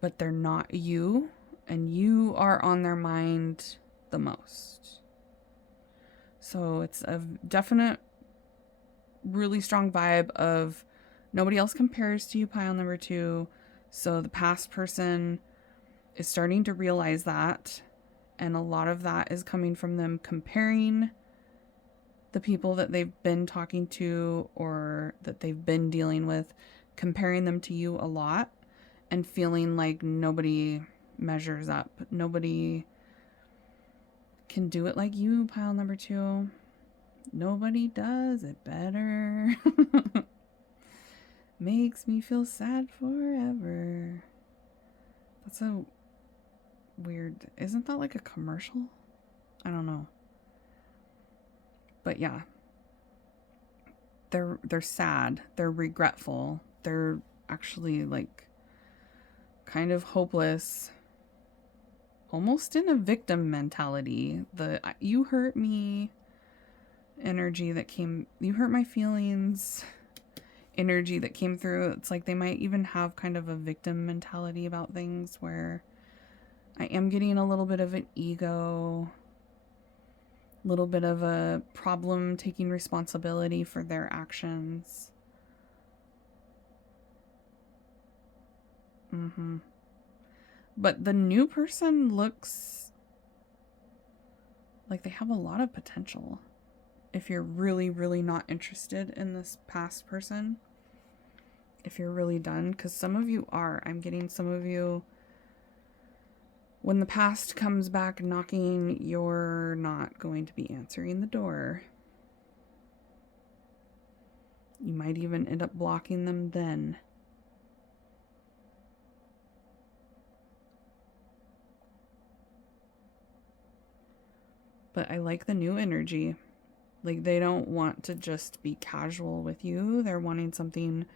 But they're not you, and you are on their mind the most. So it's a definite, really strong vibe of nobody else compares to you, pile number 2. So the past person is starting to realize that, and a lot of that is coming from them comparing the people that they've been talking to or that they've been dealing with, comparing them to you a lot, and feeling like nobody measures up. Nobody can do it like you, pile number 2. Nobody does it better. Makes me feel sad forever. That's so weird. Isn't that like a commercial? I don't know. But yeah. They're sad. They're regretful. They're actually like kind of hopeless. Almost in a victim mentality. The you hurt me energy that came, you hurt my feelings energy that came through. It's like they might even have kind of a victim mentality about things, where I am getting a little bit of an ego, a little bit of a problem taking responsibility for their actions. But the new person looks like they have a lot of potential. If you're really, really not interested in this past person, if you're really done, because some of you are. I'm getting some of you, when the past comes back knocking, you're not going to be answering the door. You might even end up blocking them then. But I like the new energy. Like, they don't want to just be casual with you. They're wanting something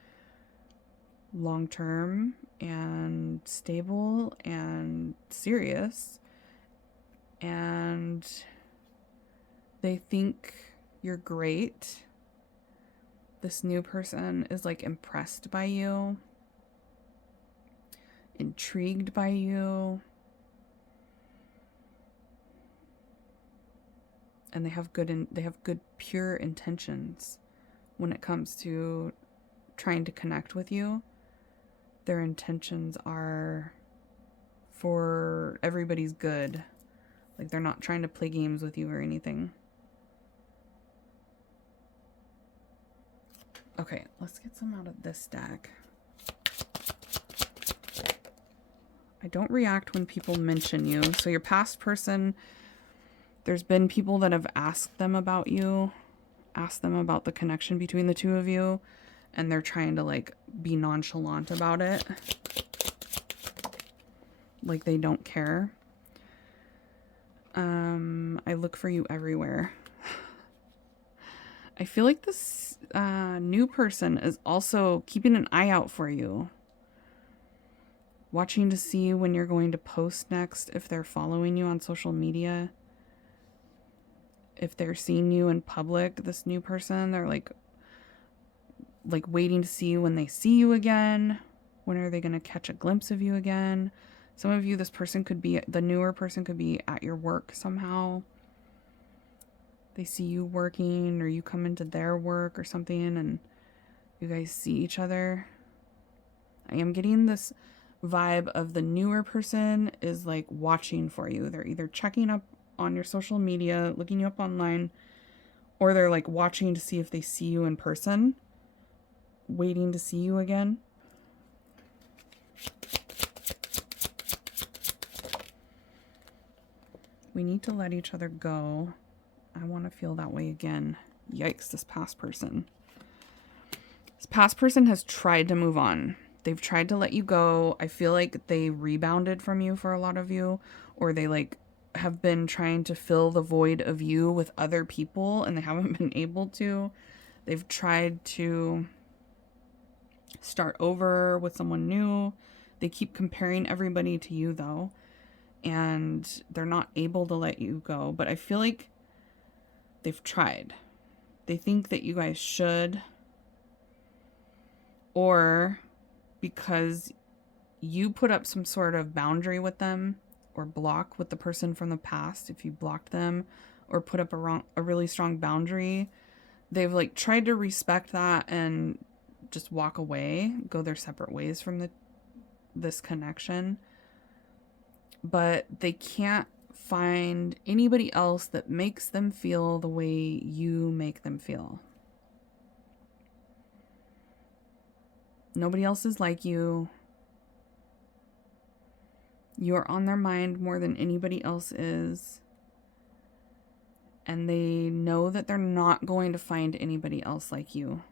long-term and stable and serious. And they think you're great. This new person is like impressed by you, intrigued by you. And they have good pure intentions when it comes to trying to connect with you. Their intentions are for everybody's good. Like, they're not trying to play games with you or anything. Okay, let's get some out of this deck. I don't react when people mention you. So your past person, there's been people that have asked them about you. ask them about the connection between the two of you, and they're trying to like be nonchalant about it. Like they don't care. I look for you everywhere. I feel like this new person is also keeping an eye out for you. Watching to see when you're going to post next, if they're following you on social media. If they're seeing you in public, this new person, they're like waiting to see when they see you again. When are they going to catch a glimpse of you again? Some of you, this person could be, the newer person could be at your work somehow. They see you working, or you come into their work or something, and you guys see each other. I am getting this vibe of the newer person is like watching for you. They're either checking up on your social media, looking you up online, or they're like watching to see if they see you in person, waiting to see you again. We need to let each other go. I want to feel that way again. Yikes, this past person. This past person has tried to move on. They've tried to let you go. I feel like they rebounded from you for a lot of you, or they like have been trying to fill the void of you with other people and they haven't been able to. They've tried to start over with someone new. They keep comparing everybody to you though, and they're not able to let you go. But I feel like they've tried. They think that you guys should, or because you put up some sort of boundary with them or block with the person from the past, if you blocked them or put up a really strong boundary, they've like tried to respect that and just walk away, go their separate ways from this connection. But they can't find anybody else that makes them feel the way you make them feel. Nobody else is like you. You're on their mind more than anybody else is. And they know that they're not going to find anybody else like you.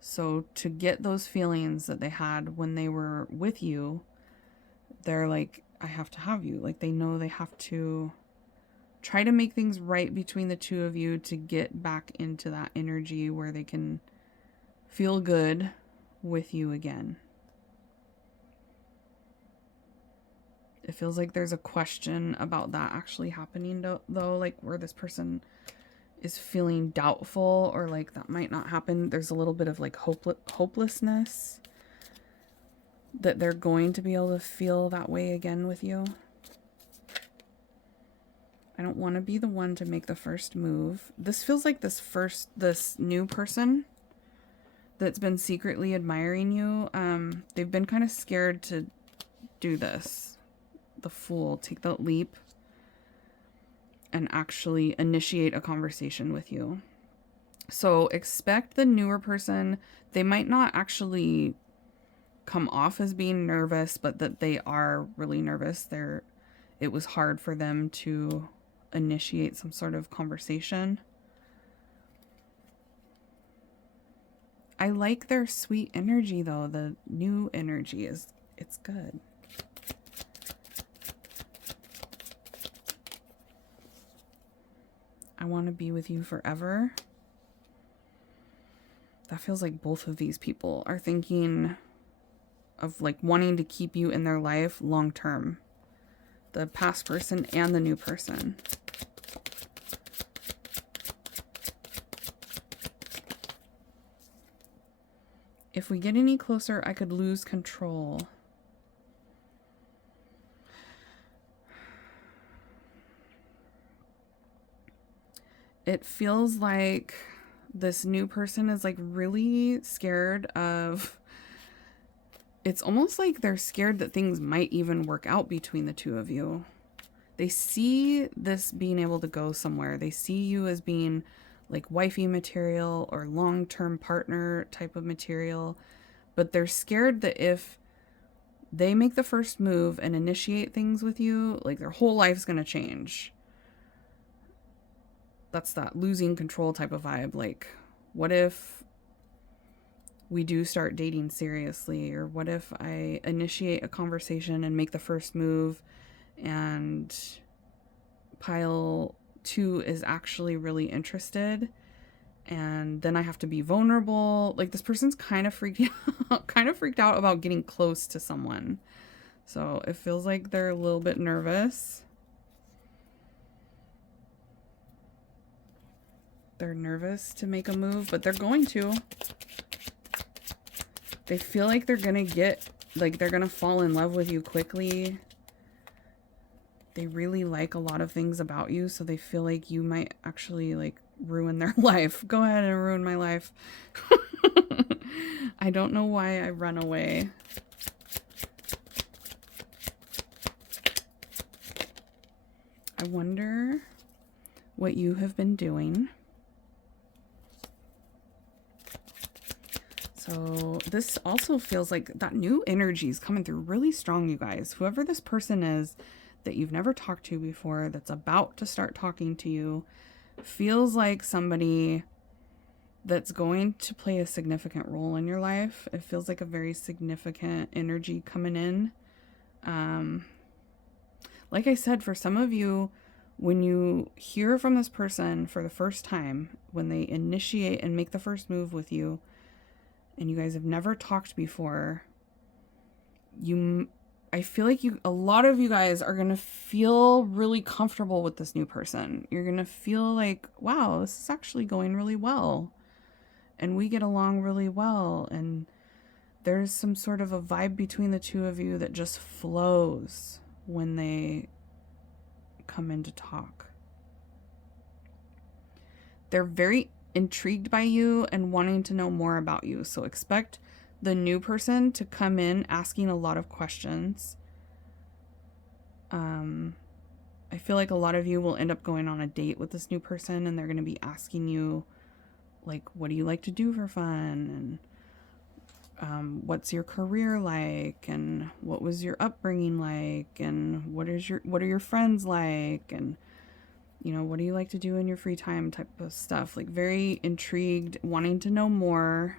So to get those feelings that they had when they were with you, they're like, I have to have you. Like they know they have to try to make things right between the two of you to get back into that energy where they can feel good with you again. It feels like there's a question about that actually happening though, like where this person is feeling doubtful or like that might not happen. There's a little bit of like hopelessness that they're going to be able to feel that way again with you. I don't want to be the one to make the first move. This feels like this new person that's been secretly admiring you. They've been kind of scared to do this. The Fool, take that leap and actually initiate a conversation with you. So expect the newer person, they might not actually come off as being nervous, but that they are really nervous. It was hard for them to initiate some sort of conversation. I like their sweet energy though. The new energy it's good. I want to be with you forever. That feels like both of these people are thinking of like wanting to keep you in their life long term. The past person and the new person. If we get any closer, I could lose control. It feels like this new person is like really scared of, it's almost like they're scared that things might even work out between the two of you. They see this being able to go somewhere. They see you as being like wifey material or long-term partner type of material, but they're scared that if they make the first move and initiate things with you, like their whole life's going to change. that's that losing control type of vibe. Like, what if we do start dating seriously? Or what if I initiate a conversation and make the first move, and pile 2 is actually really interested, and then I have to be vulnerable? Like, this person's kind of freaked out about getting close to someone. So it feels like they're a little bit nervous. They're nervous to make a move, but they're going to. They feel like they're gonna fall in love with you quickly. They really like a lot of things about you, so they feel like you might actually like ruin their life. Go ahead and ruin my life. I don't know why I run away. I wonder what you have been doing. So this also feels like that new energy is coming through really strong, you guys. Whoever this person is that you've never talked to before, that's about to start talking to you, feels like somebody that's going to play a significant role in your life. It feels like a very significant energy coming in. Like I said, for some of you, when you hear from this person for the first time, when they initiate and make the first move with you, and you guys have never talked before, I feel like a lot of you guys are going to feel really comfortable with this new person. You're going to feel like, wow, this is actually going really well. And we get along really well. And there's some sort of a vibe between the two of you that just flows when they come in to talk. They're very intrigued by you and wanting to know more about you. So expect the new person to come in asking a lot of questions. I feel like a lot of you will end up going on a date with this new person, and they're going to be asking you, like, what do you like to do for fun? And what's your career like? And what was your upbringing like? And what are your friends like? And, you know, what do you like to do in your free time type of stuff. Like, very intrigued, wanting to know more,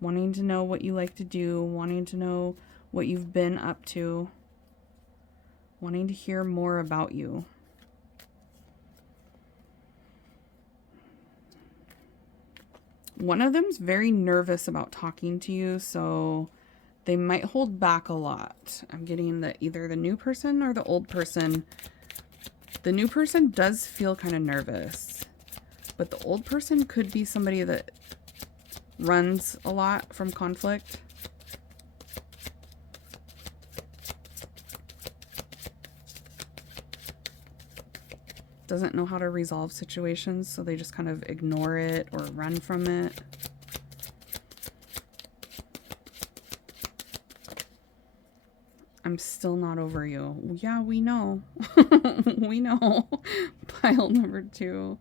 wanting to know what you like to do, wanting to know what you've been up to, wanting to hear more about you. One of them's very nervous about talking to you, so they might hold back a lot. I'm getting that either the new person or the old person. The new person does feel kind of nervous, but the old person could be somebody that runs a lot from conflict. Doesn't know how to resolve situations, so they just kind of ignore it or run from it. I'm still not over you. Yeah, we know. We know. Pile number 2.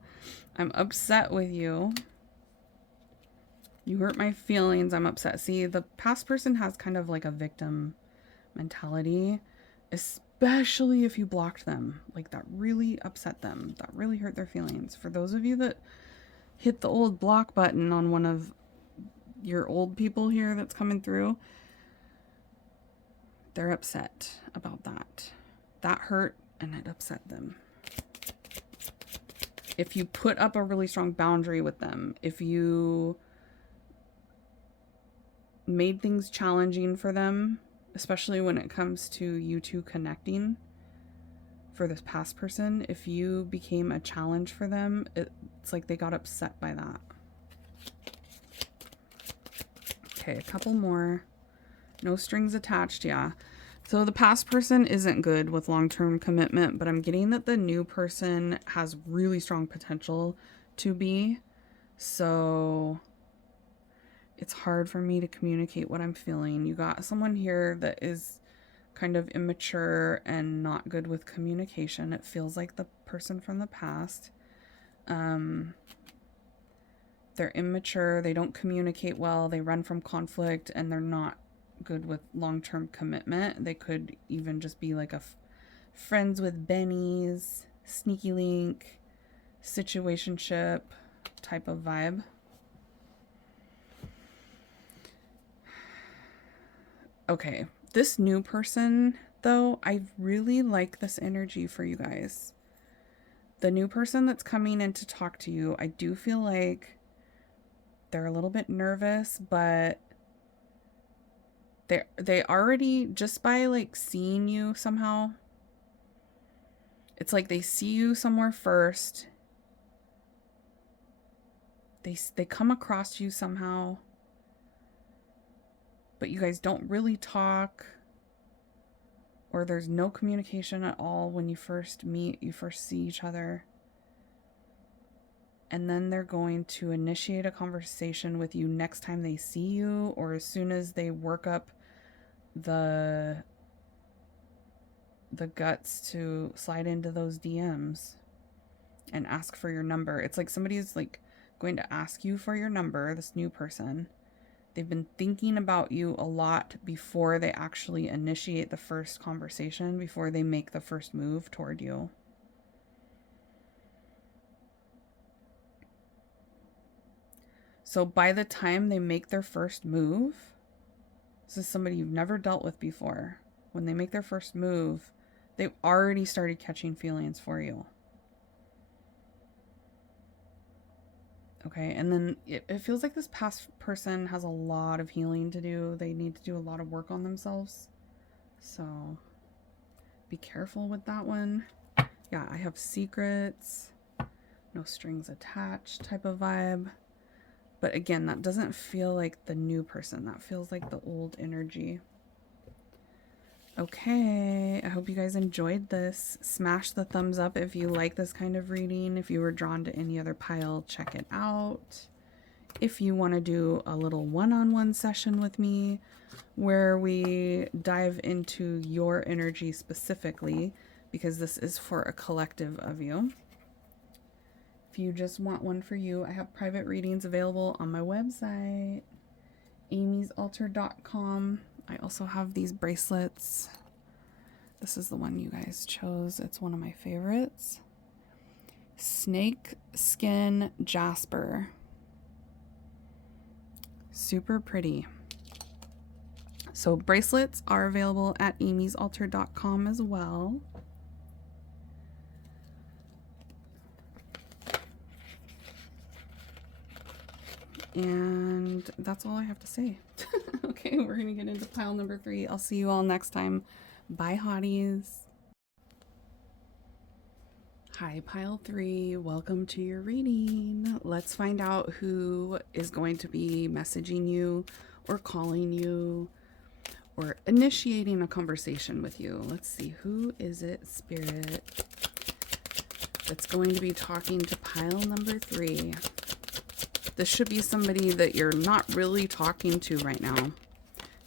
I'm upset with you. You hurt my feelings. I'm upset. See, the past person has kind of like a victim mentality, especially if you blocked them. Like, that really upset them. That really hurt their feelings. For those of you that hit the old block button on one of your old people here that's coming through, they're upset about that. That hurt and it upset them. If you put up a really strong boundary with them, if you made things challenging for them, especially when it comes to you two connecting, for this past person, if you became a challenge for them, it's like they got upset by that. Okay, a couple more. No strings attached, yeah. So the past person isn't good with long-term commitment, but I'm getting that the new person has really strong potential to be. So it's hard for me to communicate what I'm feeling. You got someone here that is kind of immature and not good with communication. It feels like the person from the past. They're immature, they don't communicate well, they run from conflict, and they're not good with long-term commitment. They could even just be like a friends with bennies, sneaky link, situationship type of vibe. Okay, this new person, though, I really like this energy for you guys. The new person that's coming in to talk to you, I do feel like they're a little bit nervous, but they already, just by like seeing you somehow, it's like they see you somewhere first. They come across you somehow, but you guys don't really talk, or there's no communication at all when you first meet, you first see each other. And then they're going to initiate a conversation with you next time they see you, or as soon as they work up the guts to slide into those DMs and ask for your number. It's like somebody's like going to ask you for your number, this new person. They've been thinking about you a lot before they actually initiate the first conversation, before they make the first move toward you. So by the time they make their first move, this is somebody you've never dealt with before. When they make their first move, they've already started catching feelings for you. Okay, and then it feels like this past person has a lot of healing to do. They need to do a lot of work on themselves. So be careful with that one. Yeah, I have secrets, no strings attached type of vibe. But again, that doesn't feel like the new person. That feels like the old energy. Okay, I hope you guys enjoyed this. Smash the thumbs up if you like this kind of reading. If you were drawn to any other pile, check it out. If you want to do a little one-on-one session with me where we dive into your energy specifically, because this is for a collective of you. If you just want one for you, I have private readings available on my website, amysaltar.com. I also have these bracelets. This is the one you guys chose. It's one of my favorites. Snake Skin Jasper. Super pretty. So bracelets are available at amysaltar.com as well. And that's all I have to say. Okay, we're going to get into pile number 3. I'll see you all next time. Bye, hotties. Hi, pile 3. Welcome to your reading. Let's find out who is going to be messaging you or calling you or initiating a conversation with you. Let's see. Who is it, Spirit, that's going to be talking to pile number 3? This should be somebody that you're not really talking to right now.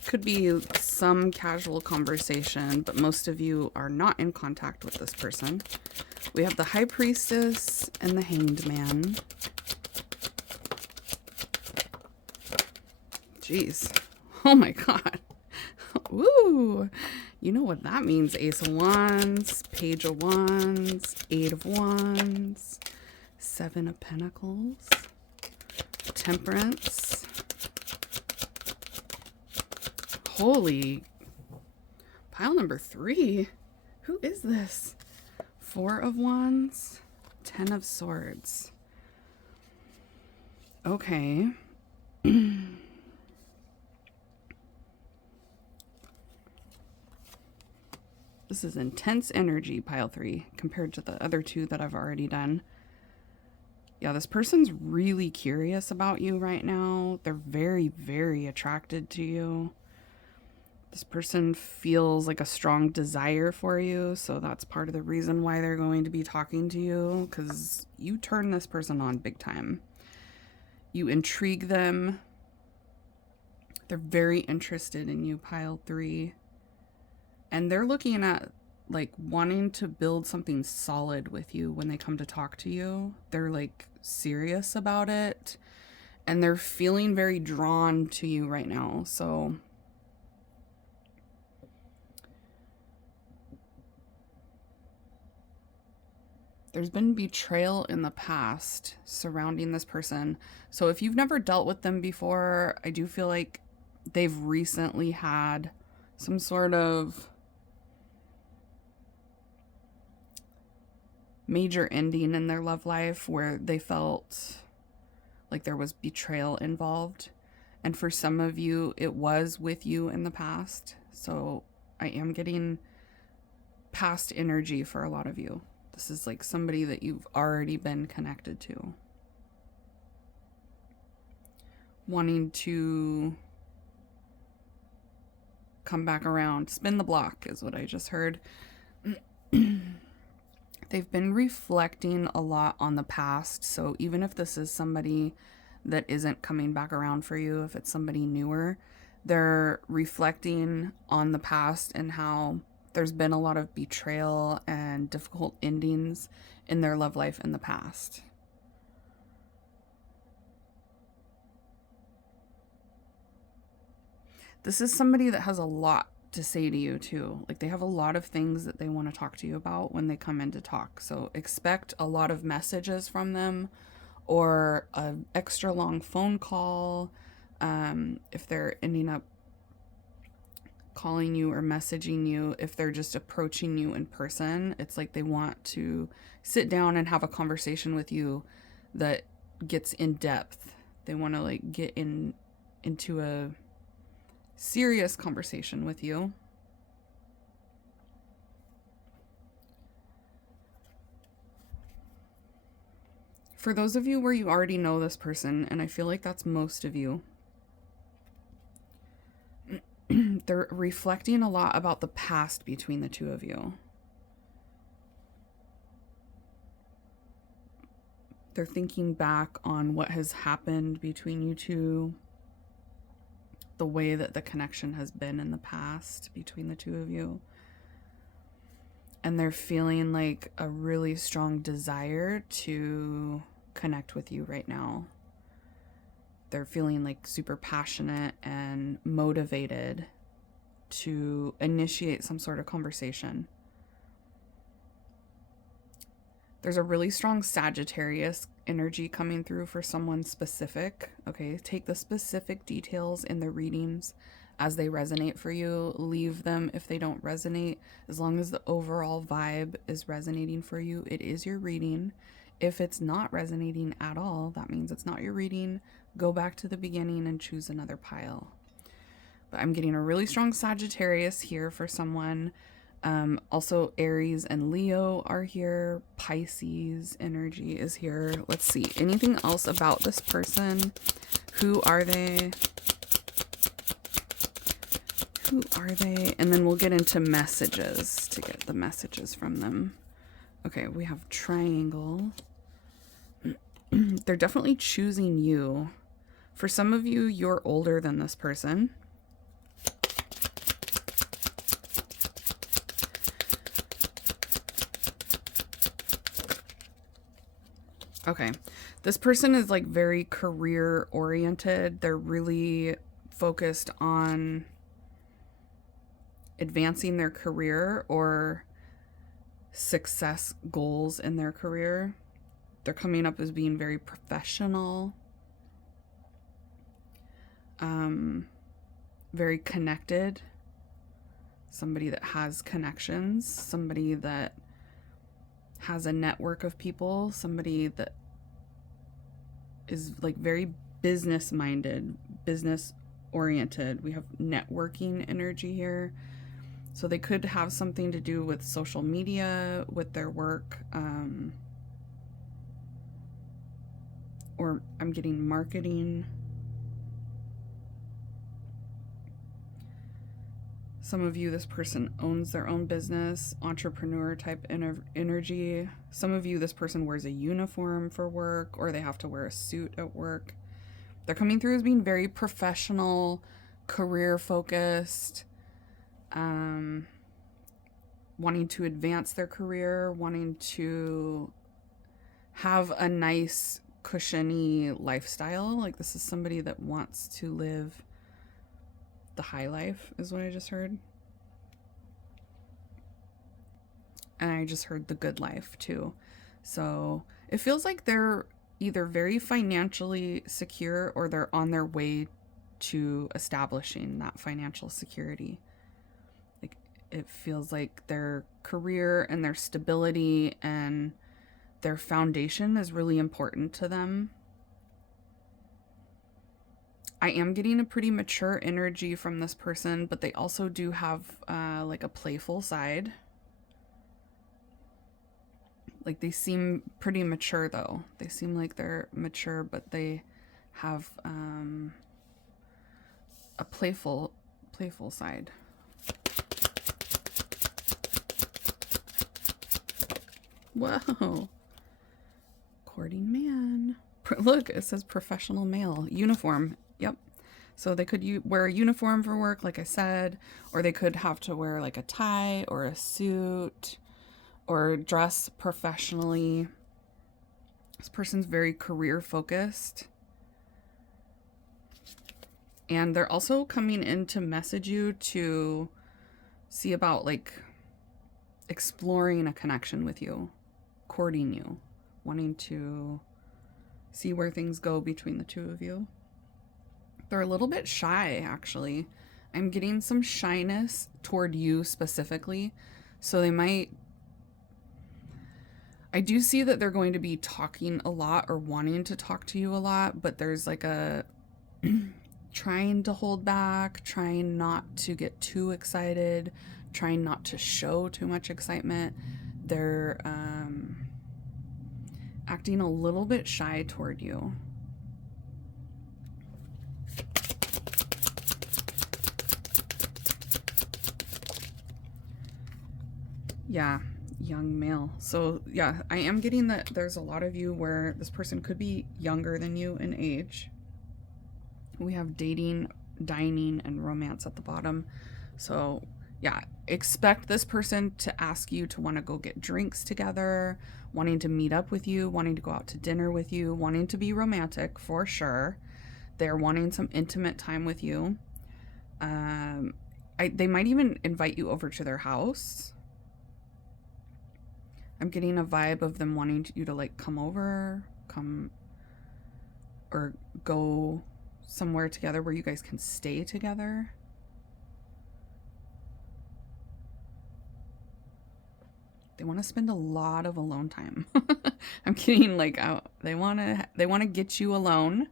Could be some casual conversation, but most of you are not in contact with this person. We have the High Priestess and the Hanged Man. Jeez. Oh my God. Woo! You know what that means. Ace of Wands, Page of Wands, 8 of Wands, 7 of Pentacles, Temperance. Holy. Pile number 3. Who is this? 4 of Wands, 10 of Swords. Okay. This is intense energy, pile 3, compared to the other 2 that I've already done. Yeah, this person's really curious about you right now. They're very, very attracted to you. This person feels like a strong desire for you, so that's part of the reason why they're going to be talking to you, because you turn this person on big time. You intrigue them. They're very interested in you, pile 3. And they're looking at like wanting to build something solid with you when they come to talk to you. They're like serious about it, and they're feeling very drawn to you right now. So There's been betrayal in the past surrounding this person. So if you've never dealt with them before, I do feel like they've recently had some sort of major ending in their love life where they felt like there was betrayal involved. And for some of you, it was with you in the past. So I am getting past energy for a lot of you. This is like somebody that you've already been connected to. Wanting to come back around. Spin the block is what I just heard. They've been reflecting a lot on the past. So even if this is somebody that isn't coming back around for you, if it's somebody newer, they're reflecting on the past and how there's been a lot of betrayal and difficult endings in their love life in the past. This is somebody that has a lot to say to you too. Like they have a lot of things that they want to talk to you about when they come in to talk. So expect a lot of messages from them or an extra long phone call. If they're ending up calling you or messaging you, if they're just approaching you in person, it's like they want to sit down and have a conversation with you that gets in depth. They want to like get into a serious conversation with you. For those of you where you already know this person, and I feel like that's most of you, they're reflecting a lot about the past between the two of you. They're thinking back on what has happened between you two, the way that the connection has been in the past between the two of you. And they're feeling like a really strong desire to connect with you right now. They're feeling like super passionate and motivated to initiate some sort of conversation. There's a really strong Sagittarius energy coming through for someone specific. Okay, take the specific details in the readings as they resonate for you. Leave them if they don't resonate. As long as the overall vibe is resonating for you, it is your reading. If it's not resonating at all, that means it's not your reading. Go back to the beginning and choose another pile. But I'm getting a really strong Sagittarius here for someone. Also Aries and Leo are here. Pisces energy is here. Let's see. Anything else about this person? Who are they? Who are they? And then we'll get into messages to get the messages from them. Okay, we have triangle. They're definitely choosing you. For some of you, you're older than this person. Okay, this person is like very career oriented. They're really focused on advancing their career or success goals in their career. They're coming up as being very professional, very connected, somebody that has connections, somebody that has a network of people, somebody that is like very business minded, business oriented. We have networking energy here. So they could have something to do with social media, with their work, or I'm getting marketing. Some of you, this person owns their own business, entrepreneur type energy. Some of you, this person wears a uniform for work, or they have to wear a suit at work. They're coming through as being very professional, career focused, wanting to advance their career, wanting to have a nice, cushiony lifestyle. Like this is somebody that wants to live the high life, is what I just heard. And I just heard the good life too. So it feels like they're either very financially secure or they're on their way to establishing that financial security. Like it feels like their career and their stability and their foundation is really important to them. I am getting a pretty mature energy from this person, but they also do have like a playful side. Like they seem pretty mature though. They seem like they're mature, but they have a playful side. Whoa. Courting man. Look, it says professional male. Uniform. Yep. So they could wear a uniform for work, like I said, or they could have to wear like a tie or a suit or dress professionally. This person's very career focused. And they're also coming in to message you to see about like exploring a connection with you, courting you, wanting to see where things go between the two of you. They're a little bit shy, actually. I'm getting some shyness toward you specifically. So they might... I do see that they're going to be talking a lot or wanting to talk to you a lot, but there's like a trying to hold back, trying not to get too excited, trying not to show too much excitement. They're acting a little bit shy toward you. Yeah, young male. So yeah, I am getting that there's a lot of you where this person could be younger than you in age. We have dating, dining, and romance at the bottom. So yeah, expect this person to ask you to want to go get drinks together, wanting to meet up with you, wanting to go out to dinner with you, wanting to be romantic for sure. They're wanting some intimate time with you. They might even invite you over to their house. I'm getting a vibe of them wanting you to like come over, or go somewhere together where you guys can stay together. They want to spend a lot of alone time. I'm getting like they want to get you alone,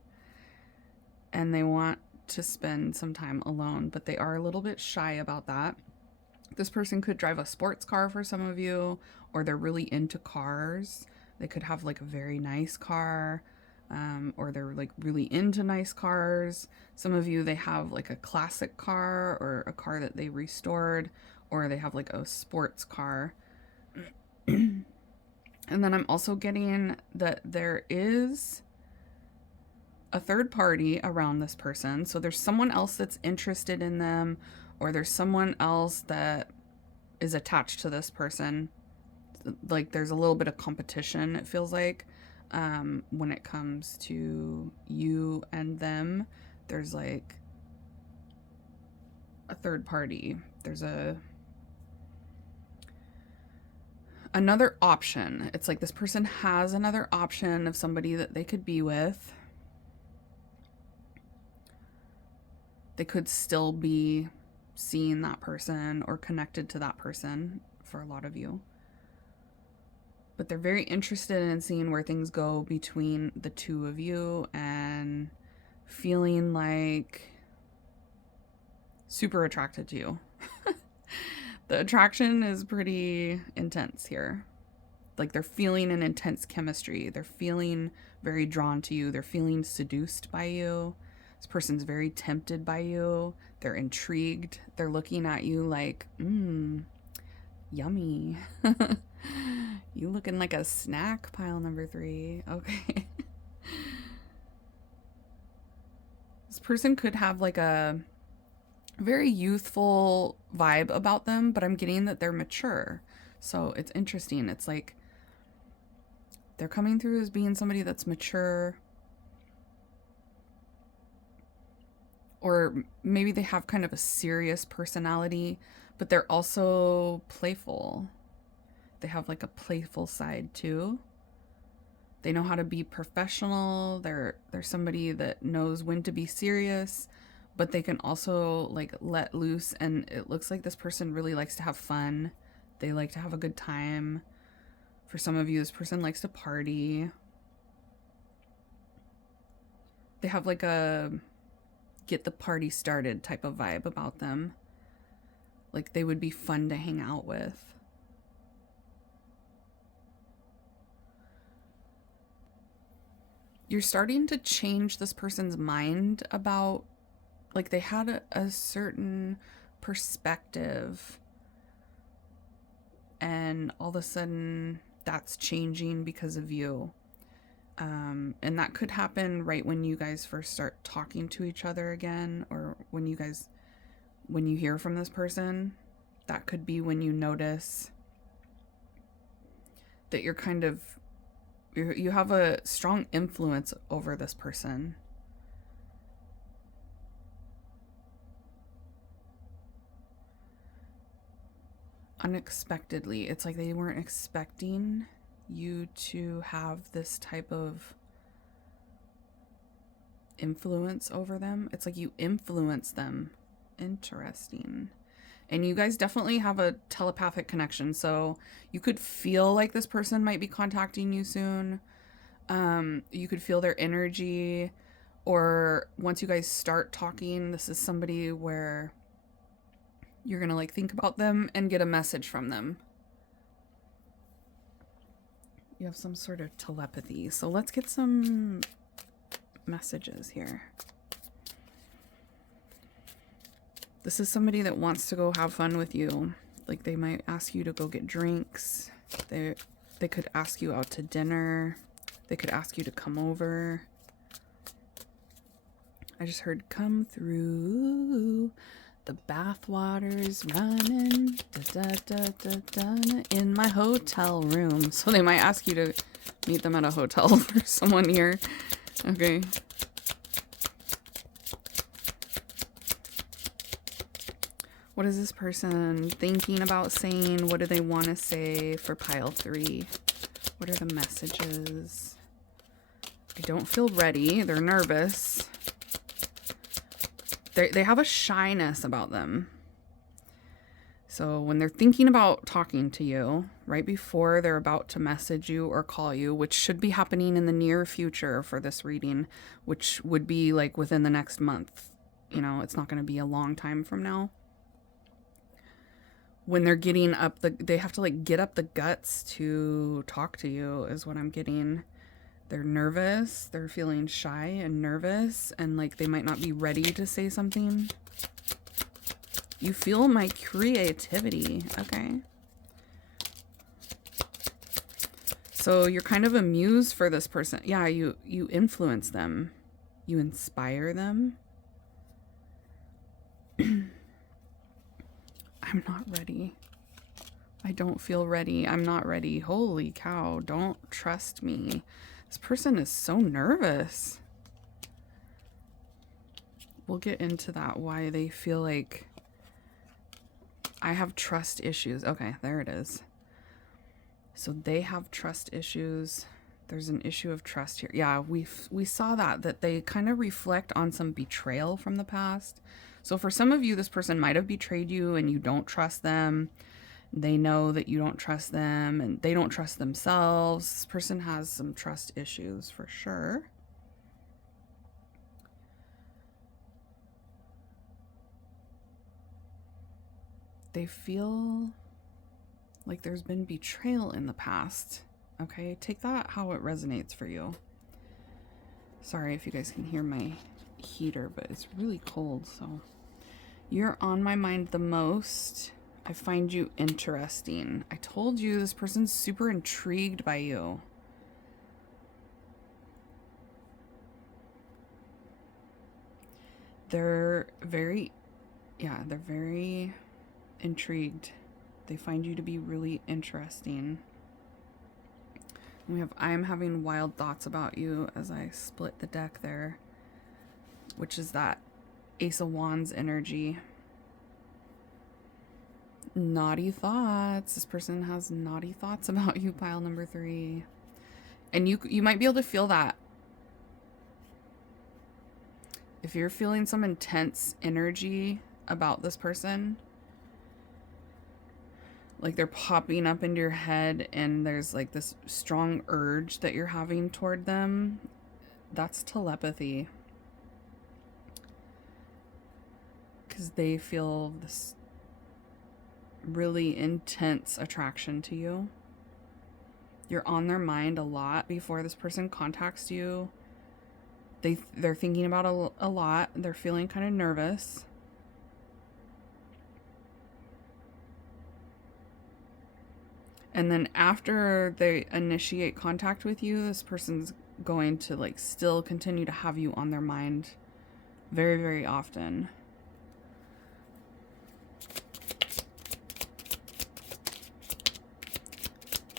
and they want to spend some time alone, but they are a little bit shy about that. This person could drive a sports car for some of you, or they're really into cars. They could have like a very nice car, or they're like really into nice cars. Some of you, they have like a classic car or a car that they restored, or they have like a sports car. And then I'm also getting that there is a third party around this person. So there's someone else that's interested in them, or there's someone else that is attached to this person. Like there's a little bit of competition, it feels like, when it comes to you and them. There's like a third party. There's another option. It's like this person has another option of somebody that they could be with. They could still be seeing that person or connected to that person for a lot of you. But they're very interested in seeing where things go between the two of you and feeling like super attracted to you. The attraction is pretty intense here. Like they're feeling an intense chemistry. They're feeling very drawn to you. They're feeling seduced by you. This person's very tempted by you. They're intrigued. They're looking at you like, yummy. You looking like a snack, pile number 3. Okay. This person could have like a very youthful vibe about them, but I'm getting that they're mature. So it's interesting. It's like they're coming through as being somebody that's mature. Or maybe they have kind of a serious personality, but they're also playful. They have like a playful side too. They know how to be professional. They're somebody that knows when to be serious, but they can also like let loose, and it looks like this person really likes to have fun. They like to have a good time. For some of you, this person likes to party. They have like a get the party started type of vibe about them. Like they would be fun to hang out with. You're starting to change this person's mind about, like, they had a certain perspective, and all of a sudden that's changing because of you. And that could happen right when you guys first start talking to each other again, or when you hear from this person. That could be when you notice that you're kind of, you have a strong influence over this person. Unexpectedly. It's like they weren't expecting you to have this type of influence over them. It's like you influence them. Interesting. And you guys definitely have a telepathic connection. So you could feel like this person might be contacting you soon. You could feel their energy. Or once you guys start talking, this is somebody where you're going to like think about them and get a message from them. You have some sort of telepathy. So let's get some messages here. This is somebody that wants to go have fun with you. Like they might ask you to go get drinks. They could ask you out to dinner. They could ask you to come over. I just heard come through. The bathwater's running da, da, da, da, da, in my hotel room. So they might ask you to meet them at a hotel for someone here. Okay. What is this person thinking about saying? What do they want to say for pile 3? What are the messages? I don't feel ready. They're nervous. They have a shyness about them. So when they're thinking about talking to you, right before they're about to message you or call you, which should be happening in the near future for this reading, which would be like within the next month. You know, it's not going to be a long time from now. When they're getting up, they have to like get up the guts to talk to you is what I'm getting. They're nervous. They're feeling shy and nervous, and like they might not be ready to say something. You feel my creativity. Okay. So you're kind of a muse for this person. Yeah, you influence them. You inspire them. I'm not ready. I don't feel ready. I'm not ready. Holy cow. Don't trust me. This person is so nervous. We'll get into that, why they feel like I have trust issues. Okay, there it is. So they have trust issues. There's an issue of trust here. Yeah, we saw that they kind of reflect on some betrayal from the past. So for some of you, this person might have betrayed you and you don't trust them. They know that you don't trust them and they don't trust themselves. This person has some trust issues for sure. They feel like there's been betrayal in the past. Okay, take that how it resonates for you. Sorry if you guys can hear my heater, but it's really cold, so. You're on my mind the most. I find you interesting. I told you this person's super intrigued by you. They're very intrigued. They find you to be really interesting. We have I am having wild thoughts about you as I split the deck there, which is that Ace of Wands energy. Naughty thoughts. This person has naughty thoughts about you, pile number 3. And you might be able to feel that. If you're feeling some intense energy about this person, like they're popping up into your head and there's like this strong urge that you're having toward them, that's telepathy. Because they feel this really intense attraction to you. You're on their mind a lot before this person contacts you. They're thinking about a lot. They're feeling kind of nervous. And then after they initiate contact with you, this person's going to like still continue to have you on their mind very, very often.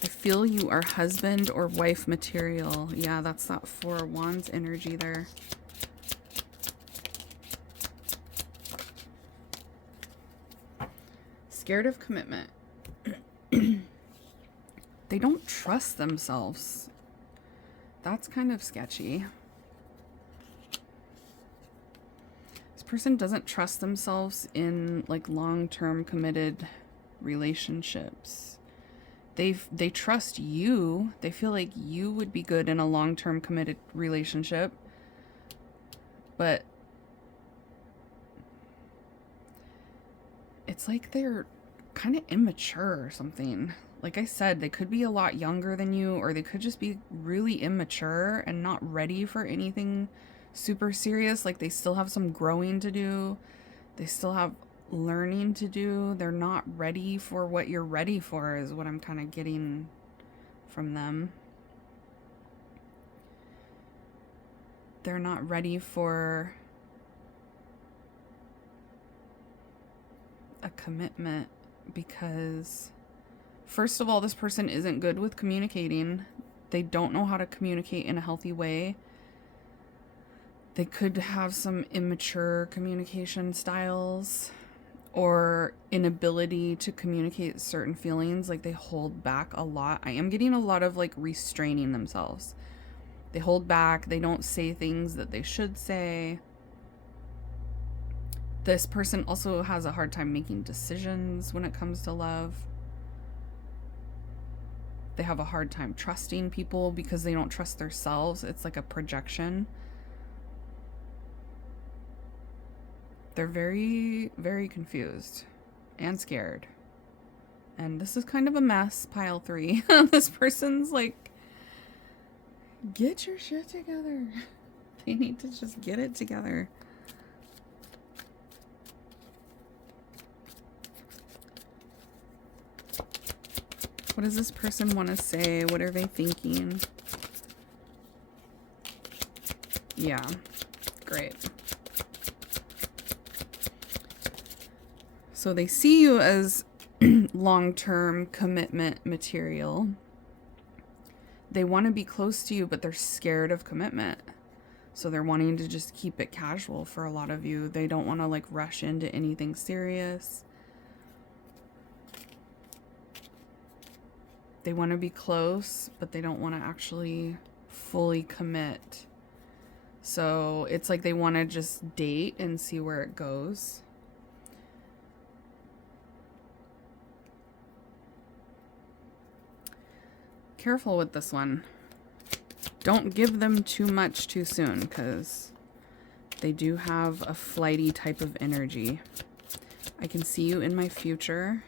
I feel you are husband or wife material. Yeah, that's that Four of Wands energy there. Scared of commitment. They don't trust themselves. That's kind of sketchy. This person doesn't trust themselves in like long-term committed relationships. They trust you. They feel like you would be good in a long-term committed relationship. But it's like they're kind of immature or something. Like I said, they could be a lot younger than you, or they could just be really immature and not ready for anything super serious. Like they still have some growing to do. They still have learning to do. They're not ready for what you're ready for, is what I'm kind of getting from them. They're not ready for a commitment because, first of all, this person isn't good with communicating. They don't know how to communicate in a healthy way. They could have some immature communication styles or inability to communicate certain feelings. Like they hold back a lot. I am getting a lot of like restraining themselves. They hold back. They don't say things that they should say. This person also has a hard time making decisions when it comes to love. They have a hard time trusting people because they don't trust themselves. It's like a projection. They're very, very confused and scared. And this is kind of a mess, pile 3. This person's like, get your shit together. They need to just get it together. What does this person want to say? What are they thinking? Yeah, great. So they see you as long-term commitment material. They want to be close to you, but they're scared of commitment. So they're wanting to just keep it casual for a lot of you. They don't want to like rush into anything serious. They want to be close, but they don't want to actually fully commit. So it's like they want to just date and see where it goes. Careful with this one. Don't give them too much too soon, because they do have a flighty type of energy. I can see you in my future.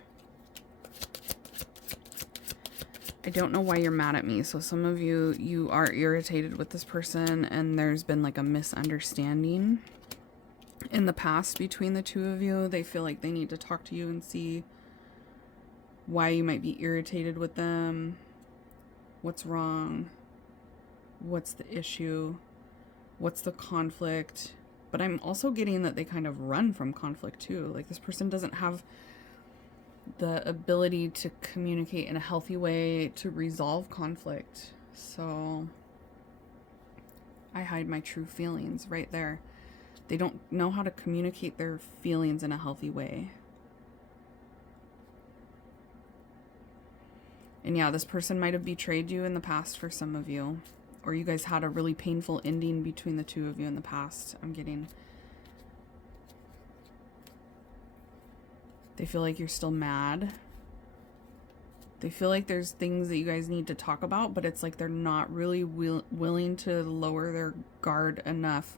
I don't know why you're mad at me. So some of you are irritated with this person and there's been like a misunderstanding in the past between the two of you. They feel like they need to talk to you and see why you might be irritated with them. What's wrong? What's the issue? What's the conflict? But I'm also getting that they kind of run from conflict too. Like this person doesn't have the ability to communicate in a healthy way to resolve conflict. So I hide my true feelings right there. They don't know how to communicate their feelings in a healthy way. And yeah, this person might have betrayed you in the past for some of you. Or you guys had a really painful ending between the two of you in the past. I'm getting... They feel like you're still mad. They feel like there's things that you guys need to talk about, but it's like they're not really willing to lower their guard enough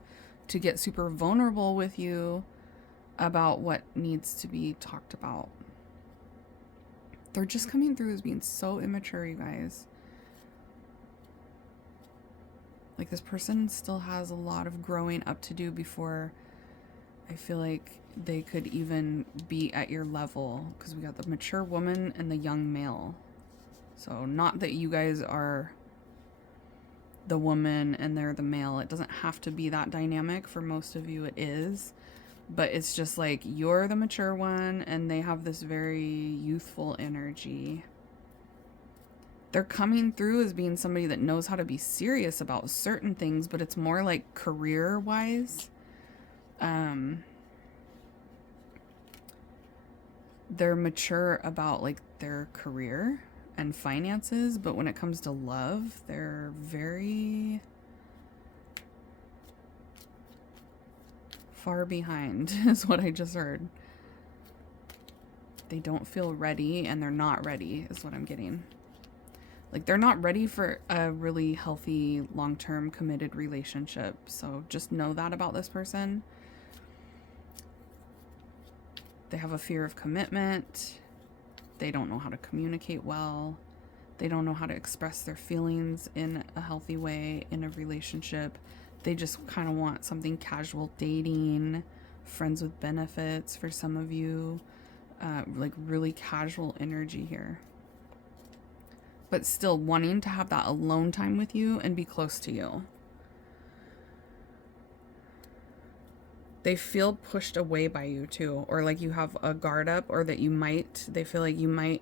to get super vulnerable with you about what needs to be talked about. They're just coming through as being so immature, you guys. Like, this person still has a lot of growing up to do before I feel like they could even be at your level, because we got the mature woman and the young male. So not that you guys are the woman and they're the male. It doesn't have to be that dynamic. For most of you it is, but it's just like you're the mature one and they have this very youthful energy. They're coming through as being somebody that knows how to be serious about certain things, but it's more like career wise. They're mature about like their career and finances, but when it comes to love, they're very far behind is what I just heard. They don't feel ready and they're not ready is what I'm getting. Like, they're not ready for a really healthy, long-term committed relationship. So just know that about this person. They have a fear of commitment. They don't know how to communicate well. They don't know how to express their feelings in a healthy way in a relationship. They just kind of want something casual, dating, friends with benefits for some of you. Like really casual energy here. But still wanting to have that alone time with you and be close to you. They feel pushed away by you too, or like you have a guard up, or that they feel like you might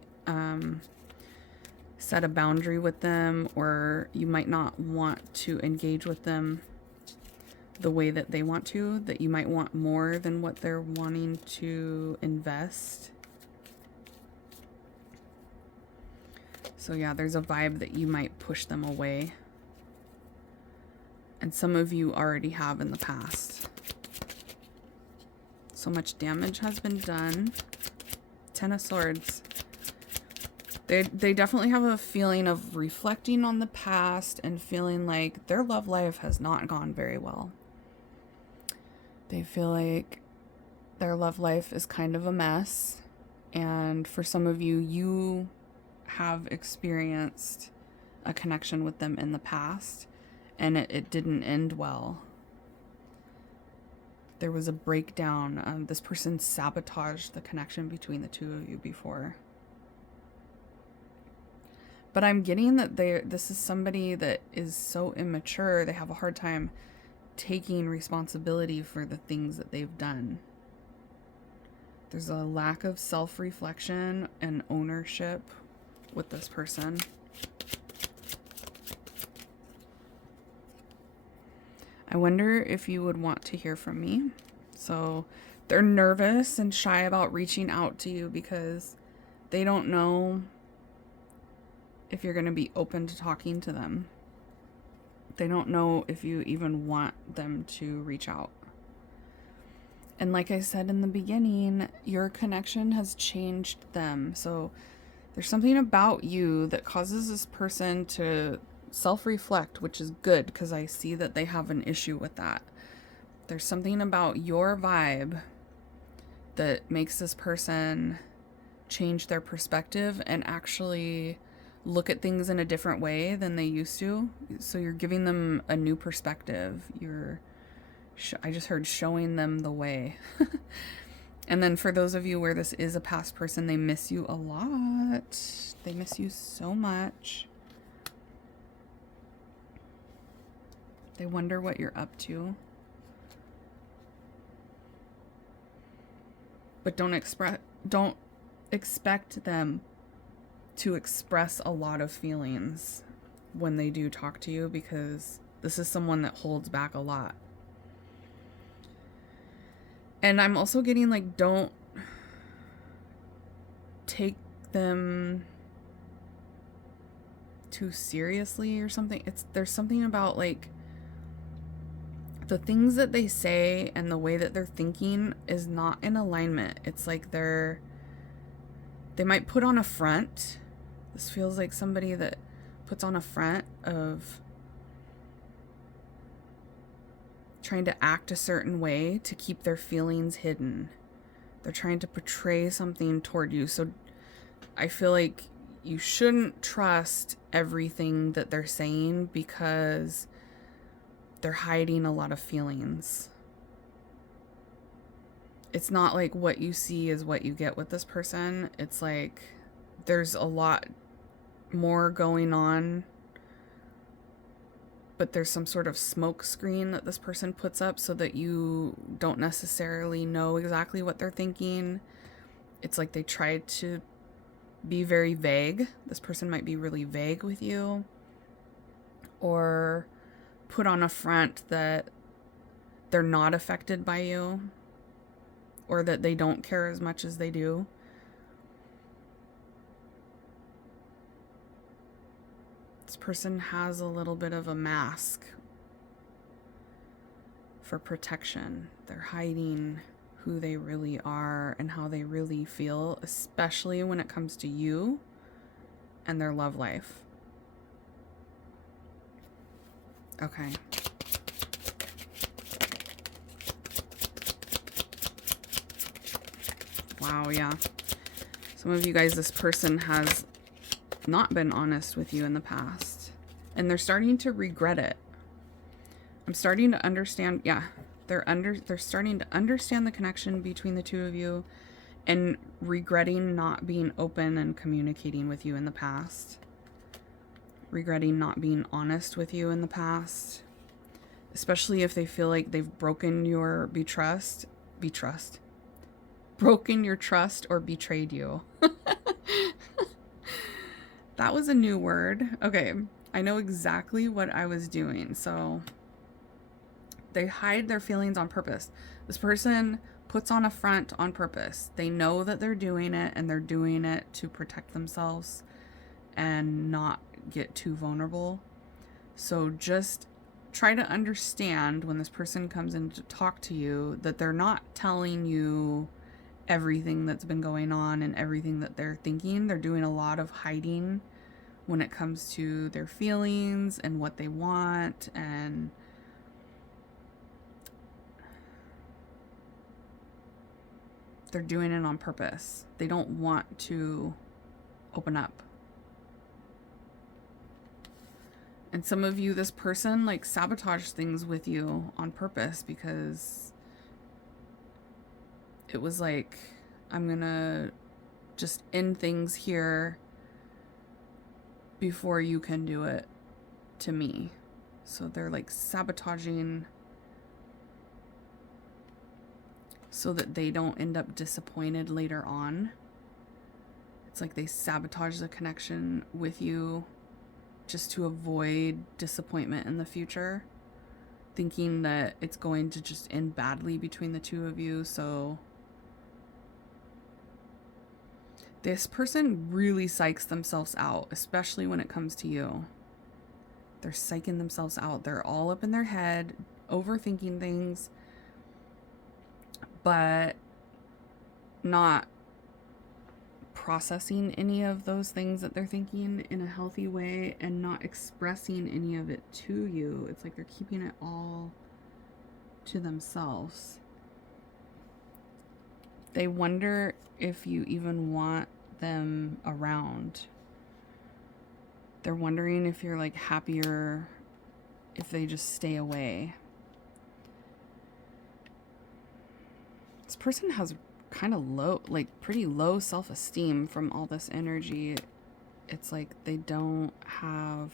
set a boundary with them, or you might not want to engage with them the way that they want to, that you might want more than what they're wanting to invest. So yeah, there's a vibe that you might push them away. And some of you already have in the past. So much damage has been done. 10 of Swords. They definitely have a feeling of reflecting on the past and feeling like their love life has not gone very well. They feel like their love life is kind of a mess. And for some of you, you have experienced a connection with them in the past and it didn't end well. There was a breakdown. This person sabotaged the connection between the two of you before. But I'm getting that this is somebody that is so immature, they have a hard time taking responsibility for the things that they've done. There's a lack of self-reflection and ownership with this person. I wonder if you would want to hear from me. So they're nervous and shy about reaching out to you because they don't know if you're going to be open to talking to them. They don't know if you even want them to reach out. And like I said in the beginning, your connection has changed them. So there's something about you that causes this person to self-reflect, which is good because I see that they have an issue with that. There's something about your vibe that makes this person change their perspective and actually look at things in a different way than they used to. So you're giving them a new perspective. I just heard showing them the way. And then for those of you where this is a past person, they miss you a lot. They miss you so much. They wonder what you're up to. But don't expect them to express a lot of feelings when they do talk to you, because this is someone that holds back a lot. And I'm also getting like, don't take them too seriously or something. There's something about like the things that they say and the way that they're thinking is not in alignment. It's like they might put on a front. This feels like somebody that puts on a front of trying to act a certain way to keep their feelings hidden. They're trying to portray something toward you. So I feel like you shouldn't trust everything that they're saying because they're hiding a lot of feelings. It's not like what you see is what you get with this person. It's like there's a lot more going on, but there's some sort of smoke screen that this person puts up so that you don't necessarily know exactly what they're thinking. It's like they try to be very vague. This person might be really vague with you, or put on a front that they're not affected by you, or that they don't care as much as they do. This person has a little bit of a mask for protection. They're hiding who they really are and how they really feel, especially when it comes to you and their love life. Okay. Wow, yeah. Some of you guys, this person has not been honest with you in the past, and they're starting to regret it. I'm starting to understand, yeah, they're starting to understand the connection between the two of you and regretting not being open and communicating with you in the past. Regretting not being honest with you in the past, especially if they feel like they've broken your broken your trust or betrayed you. That was a new word. Okay, I know exactly what I was doing. So they hide their feelings on purpose. This person puts on a front on purpose. They know that they're doing it, and they're doing it to protect themselves and not get too vulnerable. So just try to understand when this person comes in to talk to you that they're not telling you everything that's been going on and everything that they're thinking. They're doing a lot of hiding when it comes to their feelings and what they want, and they're doing it on purpose. They don't want to open up. And some of you, this person like sabotaged things with you on purpose because it was like, I'm gonna just end things here before you can do it to me. So they're like sabotaging so that they don't end up disappointed later on. It's like they sabotage the connection with you just to avoid disappointment in the future, thinking that it's going to just end badly between the two of you. So this person really psychs themselves out, especially when it comes to you. They're psyching themselves out. They're all up in their head, overthinking things, but not processing any of those things that they're thinking in a healthy way and not expressing any of it to you. It's like they're keeping it all to themselves. They wonder if you even want them around. They're wondering if you're like happier if they just stay away. This person has kind of low, like pretty low self-esteem from all this energy. It's like they don't have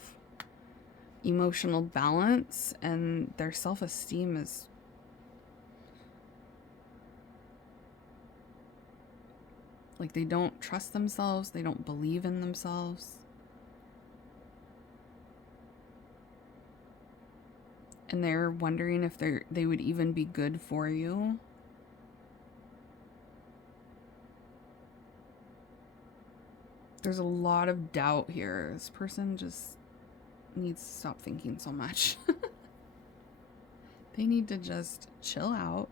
emotional balance, and their self-esteem is like they don't trust themselves. They don't believe in themselves. And they're wondering if they would even be good for you. There's a lot of doubt here. This person just needs to stop thinking so much. They need to just chill out.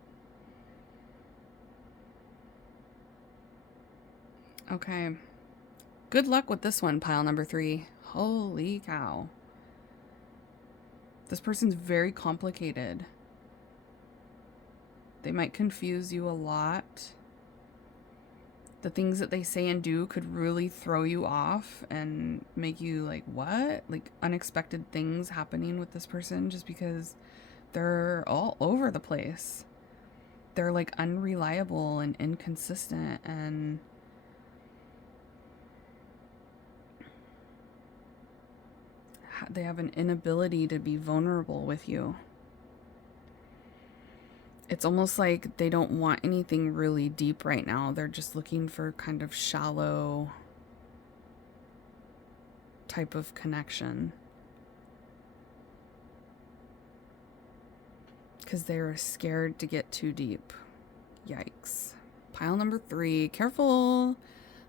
Okay. Good luck with this one, pile number 3. Holy cow. This person's very complicated. They might confuse you a lot. The things that they say and do could really throw you off and make you like, what? Like unexpected things happening with this person just because they're all over the place. They're like unreliable and inconsistent, and they have an inability to be vulnerable with you. It's almost like they don't want anything really deep right now. They're just looking for kind of shallow type of connection. Because they're scared to get too deep. Yikes. Pile number 3. Careful.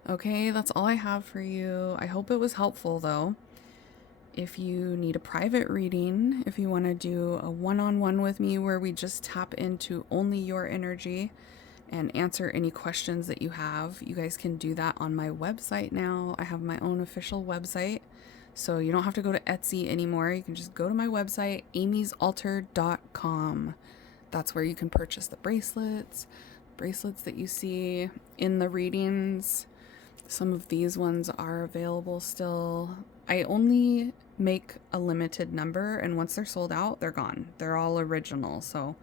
Okay, that's all I have for you. I hope it was helpful though. If you need a private reading, if you want to do a one-on-one with me where we just tap into only your energy and answer any questions that you have, you guys can do that on my website now. I have my own official website, so you don't have to go to Etsy anymore. You can just go to my website, amysaltar.com. That's where you can purchase the bracelets that you see in the readings. Some of these ones are available still. I only make a limited number, and once they're sold out, they're gone. They're all original, so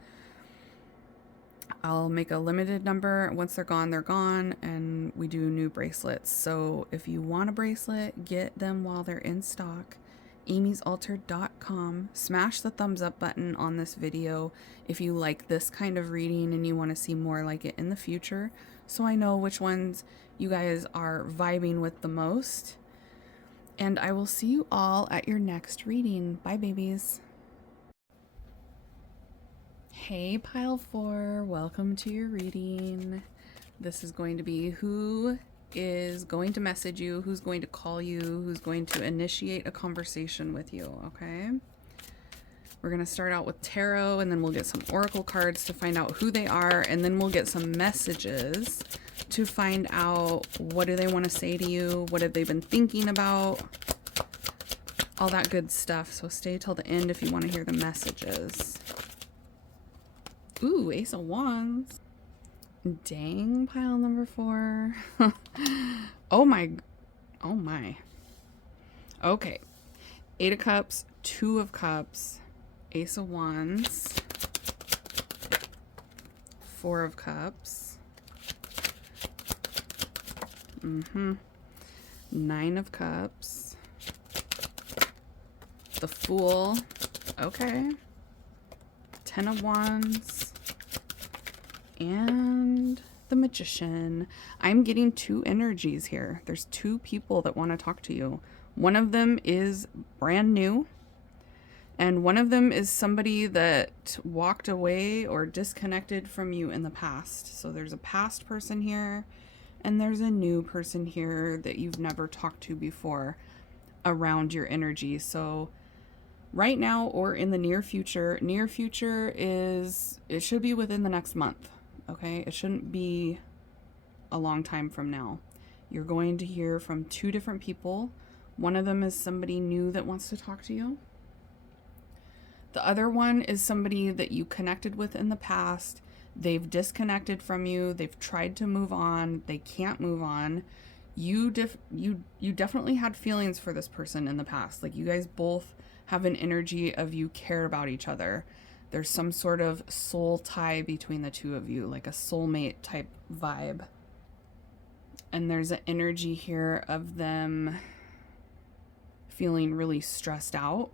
I'll make a limited number. Once they're gone, and we do new bracelets. So if you want a bracelet, get them while they're in stock. amysaltar.com. Smash the thumbs up button on this video if you like this kind of reading and you want to see more like it in the future, so I know which ones you guys are vibing with the most. And I will see you all at your next reading. Bye, babies. Hey, pile 4. Welcome to your reading. This is going to be who is going to message you, who's going to call you, who's going to initiate a conversation with you, okay? We're going to start out with tarot, and then we'll get some oracle cards to find out who they are, and then we'll get some messages to find out what do they want to say to you, what have they been thinking about, all that good stuff. So stay till the end if you want to hear the messages. Ooh, Ace of Wands. Dang, pile number 4. Oh my. Okay. 8 of Cups, 2 of Cups, Ace of Wands, 4 of Cups, 9 of Cups, the Fool, okay, 10 of Wands, and the Magician. I'm getting 2 energies here. There's 2 people that want to talk to you. One of them is brand new, and one of them is somebody that walked away or disconnected from you in the past. So there's a past person here, and there's a new person here that you've never talked to before around your energy. So right now or in the near future is, it should be within the next month, okay? It shouldn't be a long time from now. You're going to hear from 2 different people. One of them is somebody new that wants to talk to you. The other one is somebody that you connected with in the past. They've disconnected from you. They've tried to move on. They can't move on. You definitely had feelings for this person in the past. Like, you guys both have an energy of you care about each other. There's some sort of soul tie between the 2 of you, like a soulmate type vibe. And there's an energy here of them feeling really stressed out,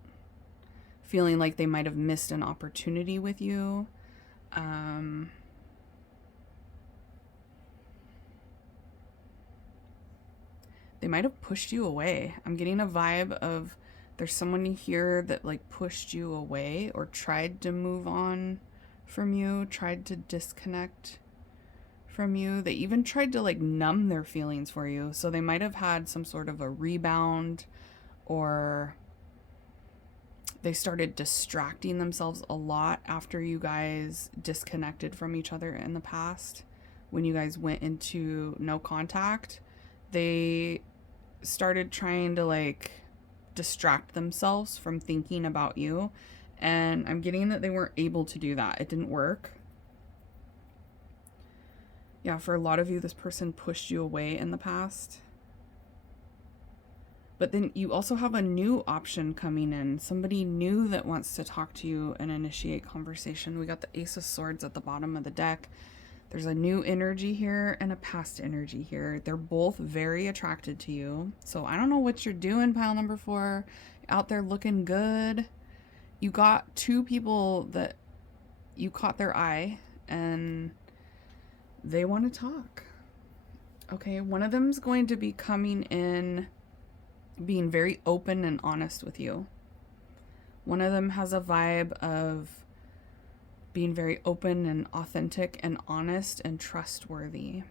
feeling like they might have missed an opportunity with you. They might have pushed you away. I'm getting a vibe of there's someone here that like pushed you away or tried to move on from you, tried to disconnect from you. They even tried to like numb their feelings for you. So they might have had some sort of a rebound, or they started distracting themselves a lot after you guys disconnected from each other in the past. When you guys went into no contact, they started trying to like distract themselves from thinking about you. And I'm getting that they weren't able to do that. It didn't work. Yeah, for a lot of you, this person pushed you away in the past. But then you also have a new option coming in. Somebody new that wants to talk to you and initiate conversation. We got the Ace of Swords at the bottom of the deck. There's a new energy here and a past energy here. They're both very attracted to you. So I don't know what you're doing, pile number 4. Out there looking good. You got 2 people that you caught their eye and they want to talk. Okay, one of them's going to be coming in being very open and honest with you. One of them has a vibe of being very open and authentic and honest and trustworthy.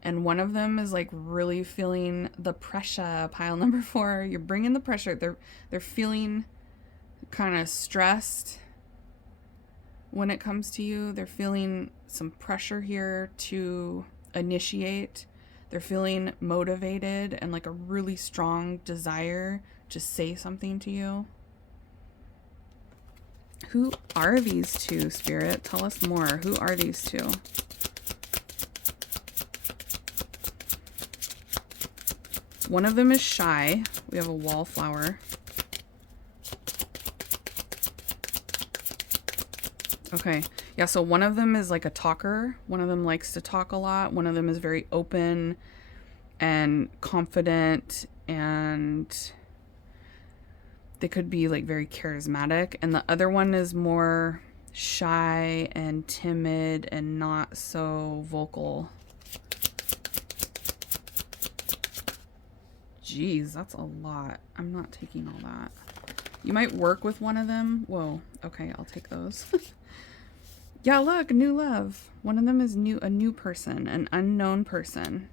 And one of them is like really feeling the pressure, pile number 4. You're bringing the pressure. They're feeling kind of stressed when it comes to you. They're feeling some pressure here to initiate. They're feeling motivated and like a really strong desire to say something to you. Who are these 2, Spirit? Tell us more. Who are these 2? One of them is shy. We have a wallflower. Okay. Yeah, so one of them is like a talker. One of them likes to talk a lot. One of them is very open and confident, and they could be like very charismatic. And the other one is more shy and timid and not so vocal. Jeez, that's a lot. I'm not taking all that. You might work with one of them. Whoa. Okay, I'll take those. Yeah, look, new love. One of them is a new person, an unknown person.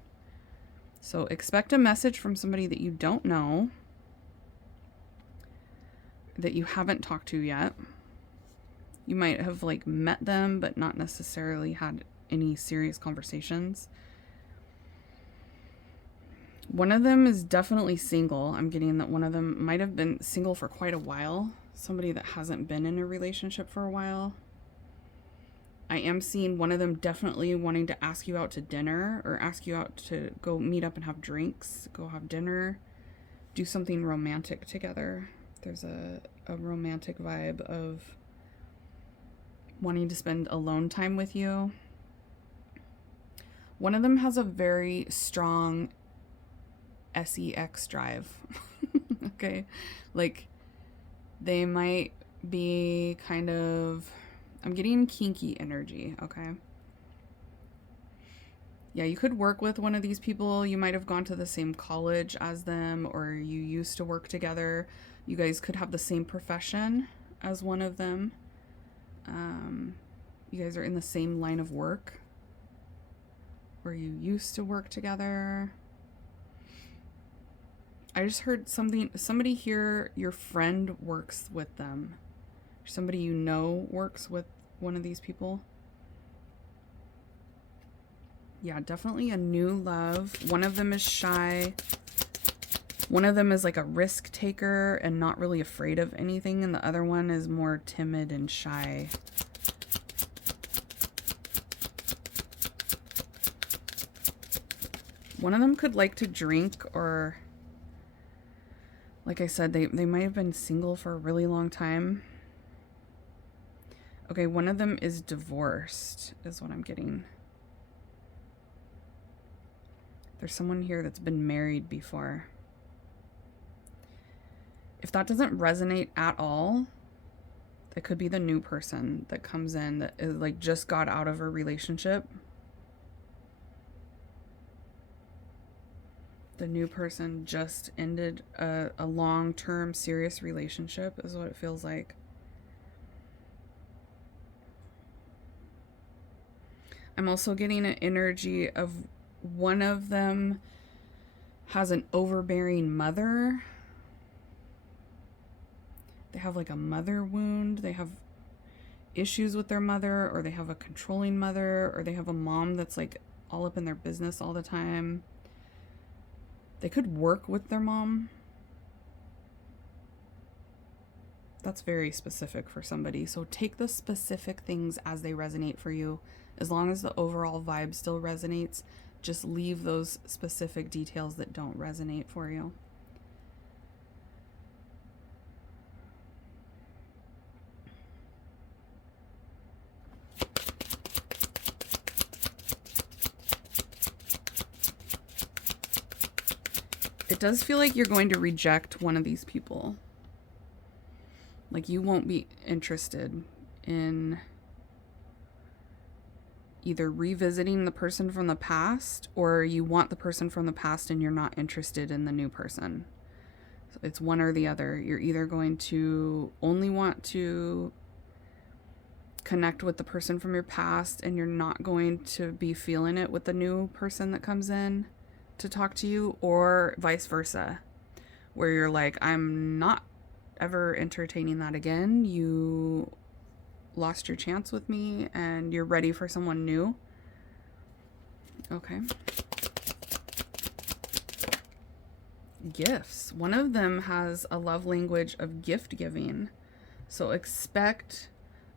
So expect a message from somebody that you don't know, that you haven't talked to yet. You might have like met them, but not necessarily had any serious conversations. One of them is definitely single. I'm getting that one of them might have been single for quite a while. Somebody that hasn't been in a relationship for a while. I am seeing one of them definitely wanting to ask you out to dinner, or ask you out to go meet up and have drinks, go have dinner, do something romantic together. There's a romantic vibe of wanting to spend alone time with you. One of them has a very strong sex drive. Okay, like they might be kind of, I'm getting kinky energy. Okay, yeah, you could work with one of these people. You might have gone to the same college as them, or you used to work together. You guys could have the same profession as one of them. You guys are in the same line of work, or you used to work together. I just heard somebody here, your friend works with them. Somebody you know works with one of these people. Yeah, definitely a new love. One of them is shy. One of them is like a risk taker and not really afraid of anything, and the other one is more timid and shy. One of them could like to drink, or like I said, they might have been single for a really long time. Okay, one of them is divorced, is what I'm getting. There's someone here that's been married before. If that doesn't resonate at all, that could be the new person that comes in that is like just got out of a relationship. The new person just ended a long-term serious relationship, is what it feels like. I'm also getting an energy of one of them has an overbearing mother. They have like a mother wound. They have issues with their mother, or they have a controlling mother, or they have a mom that's like all up in their business all the time. They could work with their mom. That's very specific for somebody. So take the specific things as they resonate for you. As long as the overall vibe still resonates, just leave those specific details that don't resonate for you. It does feel like you're going to reject one of these people. Like you won't be interested in either revisiting the person from the past, or you want the person from the past and you're not interested in the new person. So it's one or the other. You're either going to only want to connect with the person from your past and you're not going to be feeling it with the new person that comes in to talk to you, or vice versa, where you're like, I'm not ever entertaining that again. You lost your chance with me and you're ready for someone new. Okay. Gifts. One of them has a love language of gift giving. So expect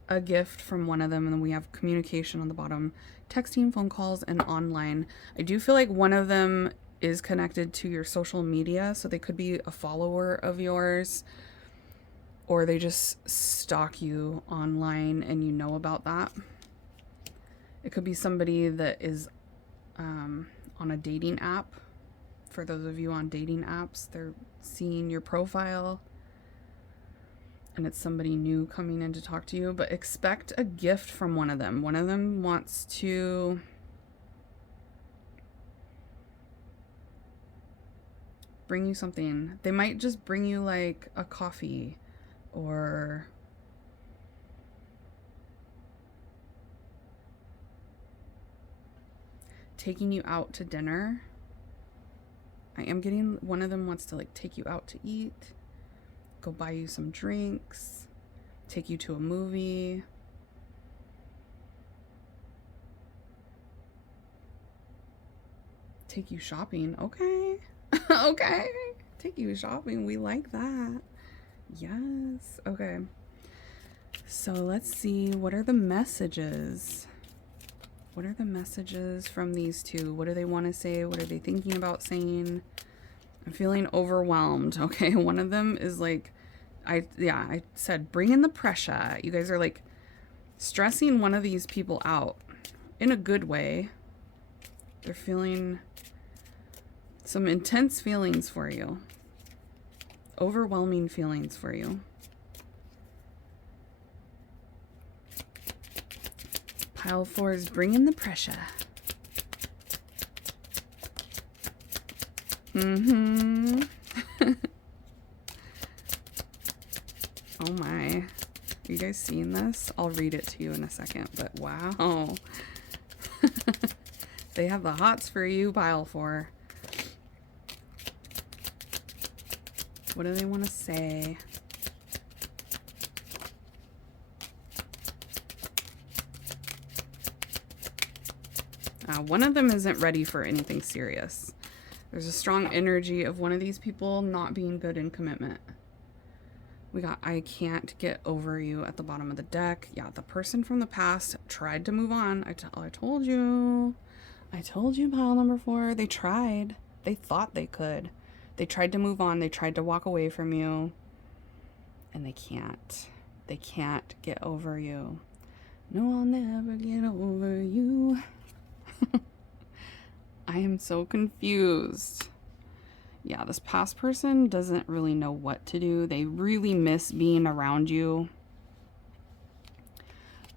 a gift from one of them, and then we have communication on the bottom, texting, phone calls, and online. I do feel like one of them is connected to your social media, so they could be a follower of yours, or they just stalk you online and you know about that. It could be somebody that is on a dating app. For those of you on dating apps, they're seeing your profile and it's somebody new coming in to talk to you, but expect a gift from one of them. One of them wants to bring you something. They might just bring you like a coffee, or taking you out to dinner. I am getting one of them wants to like take you out to eat, go buy you some drinks, take you to a movie. Take you shopping. Okay. Okay. Take you shopping. We like that. Yes. Okay. So let's see. What are the messages? What are the messages from these two? What do they want to say? What are they thinking about saying? I'm feeling overwhelmed. Okay. One of them is like, I said, bring in the pressure. You guys are like stressing one of these people out in a good way. They're feeling some intense feelings for you. Overwhelming feelings for you. Pile 4 is bring in the pressure. Oh my. Are you guys seeing this? I'll read it to you in a second, but wow. They have the hots for you, pile 4. What do they want to say? One of them isn't ready for anything serious. There's a strong energy of one of these people not being good in commitment. We got, I can't get over you at the bottom of the deck. Yeah, the person from the past tried to move on. I told you. I told you, pile number 4. They tried. They thought they could. They tried to move on. They tried to walk away from you. And they can't. They can't get over you. No, I'll never get over you. I am so confused. Yeah, this past person doesn't really know what to do. They really miss being around you.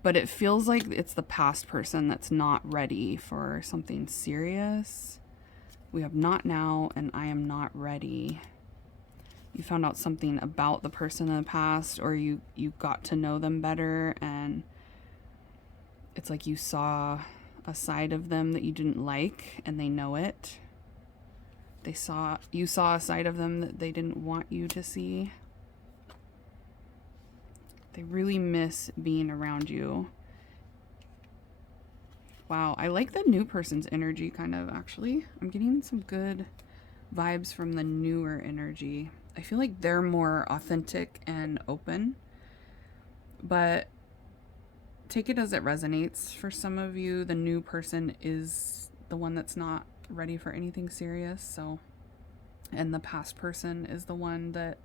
But it feels like it's the past person that's not ready for something serious. We have not now, and I am not ready. You found out something about the person in the past, or you got to know them better, and it's like you saw a side of them that you didn't like, and they know it. You saw a side of them that they didn't want you to see. They really miss being around you. Wow, I like the new person's energy, kind of, actually. I'm getting some good vibes from the newer energy. I feel like they're more authentic and open, but take it as it resonates. For some of you, the new person is the one that's not ready for anything serious, so, and the past person is the one that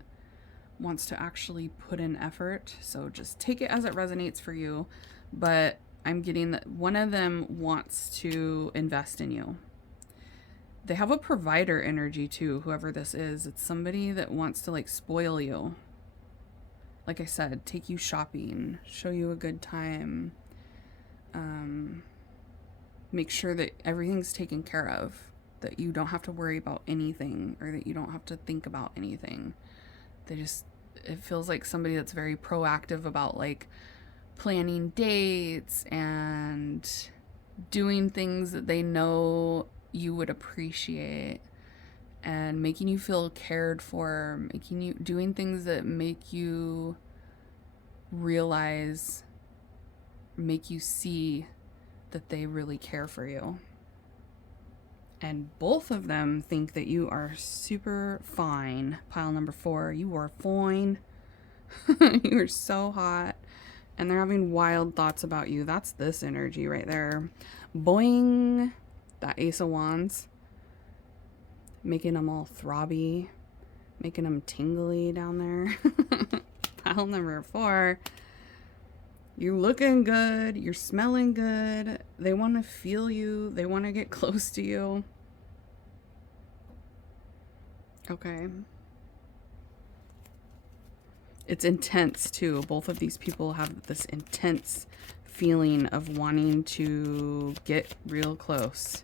wants to actually put in effort. So just take it as it resonates for you. But I'm getting that one of them wants to invest in you. They have a provider energy too, whoever this is. It's somebody that wants to like spoil you. Like I said, take you shopping, show you a good time, make sure that everything's taken care of, that you don't have to worry about anything, or that you don't have to think about anything. It feels like somebody that's very proactive about like planning dates and doing things that they know you would appreciate, and making you feel cared for, doing things that make you realize, make you see that they really care for you. And both of them think that you are super fine. Pile number 4, you are fine. You are so hot. And they're having wild thoughts about you. That's this energy right there. Boing. That Ace of Wands. Making them all throbby. Making them tingly down there. Pile number 4. You're looking good. You're smelling good. They want to feel you. They want to get close to you. Okay. It's intense too. Both of these people have this intense feeling of wanting to get real close.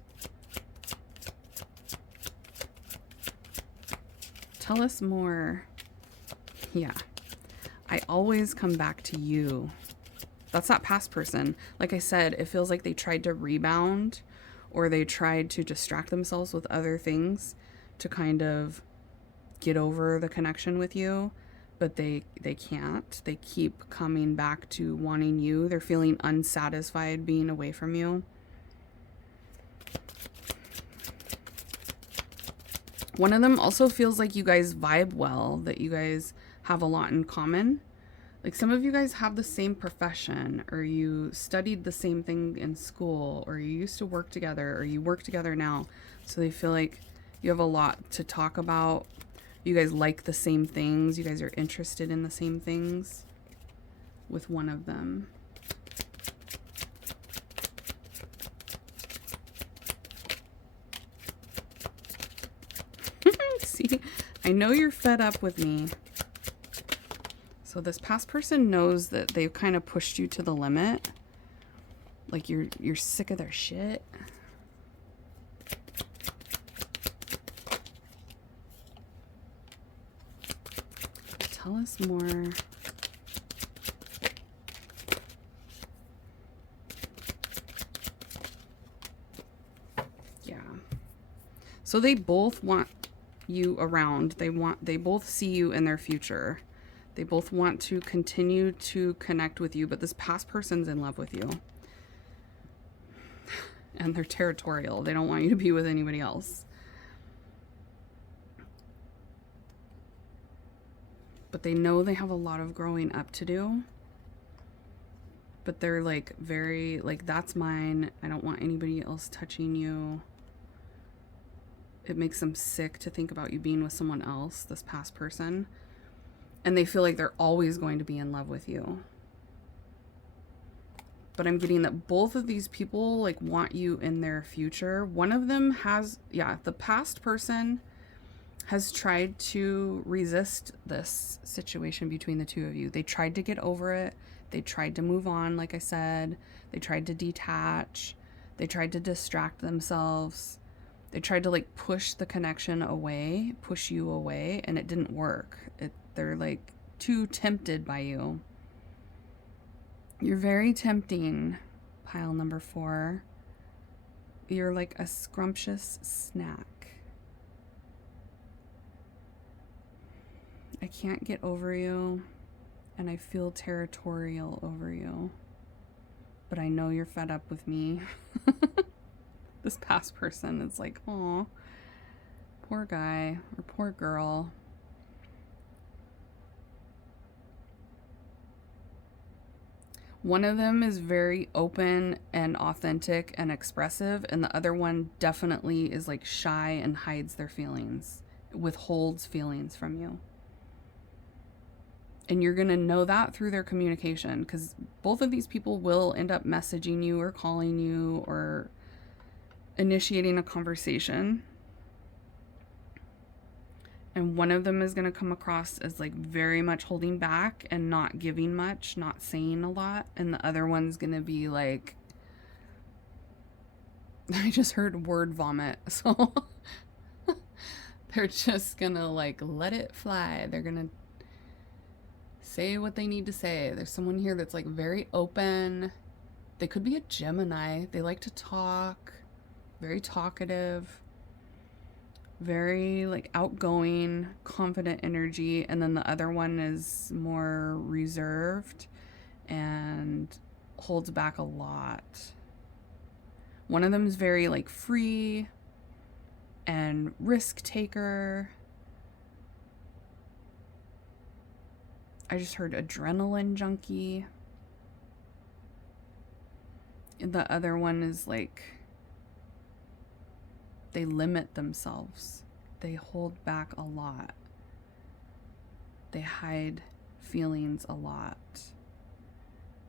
Tell us more. Yeah. I always come back to you. That's that past person. Like I said, it feels like they tried to rebound, or they tried to distract themselves with other things to kind of get over the connection with you, but they can't. They keep coming back to wanting you. They're feeling unsatisfied being away from you. One of them also feels like you guys vibe well, that you guys have a lot in common. Like some of you guys have the same profession, or you studied the same thing in school, or you used to work together, or you work together now. So they feel like you have a lot to talk about. You guys like the same things. You guys are interested in the same things with one of them. See, I know you're fed up with me. So this past person knows that they've kind of pushed you to the limit. Like you're sick of their shit. Tell us more. Yeah. So they both want you around. They both see you in their future. They both want to continue to connect with you, but this past person's in love with you. And they're territorial. They don't want you to be with anybody else. But they know they have a lot of growing up to do. But they're like very, like, that's mine. I don't want anybody else touching you. It makes them sick to think about you being with someone else, this past person. And they feel like they're always going to be in love with you. But I'm getting that both of these people like want you in their future. One of them has, yeah, the past person has tried to resist this situation between the two of you. They tried to get over it. They tried to move on, like I said. They tried to detach. They tried to distract themselves. They tried to like push the connection away, push you away, and it didn't work. They're like too tempted by you. You're very tempting, pile number 4. You're like a scrumptious snack. I can't get over you, and I feel territorial over you. But I know you're fed up with me. This past person is like, aw, poor guy or poor girl. One of them is very open and authentic and expressive, and the other one definitely is like shy and hides their feelings, withholds feelings from you. And you're going to know that through their communication, because both of these people will end up messaging you or calling you or initiating a conversation. And one of them is going to come across as like very much holding back and not giving much, not saying a lot. And the other one's going to be like, I just heard word vomit. So they're just going to like let it fly. They're going to say what they need to say. There's someone here that's like very open. They could be a Gemini. They like to talk, very talkative, very like outgoing, confident energy. And then the other one is more reserved and holds back a lot. One of them is very like free and risk taker. I just heard adrenaline junkie. And the other one is like, they limit themselves. They hold back a lot. They hide feelings a lot.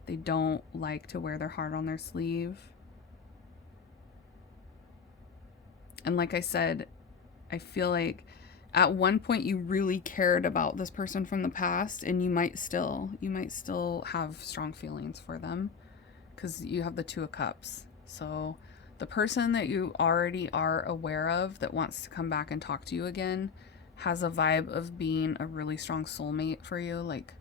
They don't like to wear their heart on their sleeve. And like I said, I feel like at one point you really cared about this person from the past, and you might still have strong feelings for them, because you have the Two of Cups. So the person that you already are aware of that wants to come back and talk to you again has a vibe of being a really strong soulmate for you, like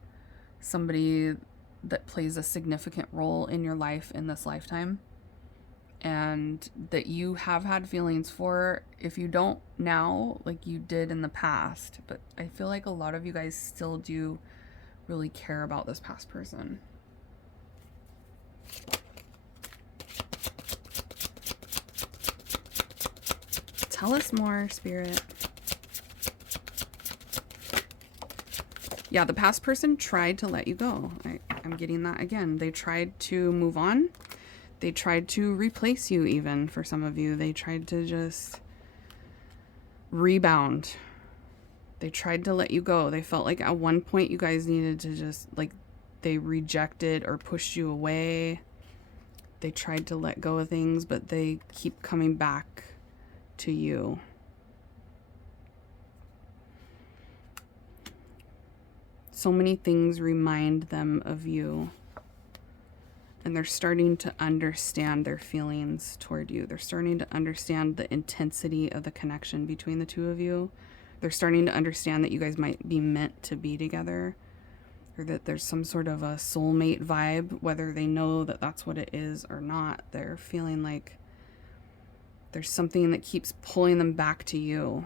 somebody that plays a significant role in your life in this lifetime, and that you have had feelings for. If you don't now, like you did in the past, but I feel like a lot of you guys still do really care about this past person. Tell us more, Spirit. Yeah, the past person tried to let you go. I'm getting that again. They tried to move on. They tried to replace you, even for some of you. They tried to just rebound. They tried to let you go. They felt like at one point you guys needed to just, like, they rejected or pushed you away. They tried to let go of things, but they keep coming back to you. So many things remind them of you. And they're starting to understand their feelings toward you. They're starting to understand the intensity of the connection between the two of you. They're starting to understand that you guys might be meant to be together, or that there's some sort of a soulmate vibe, whether they know that that's what it is or not. They're feeling like there's something that keeps pulling them back to you.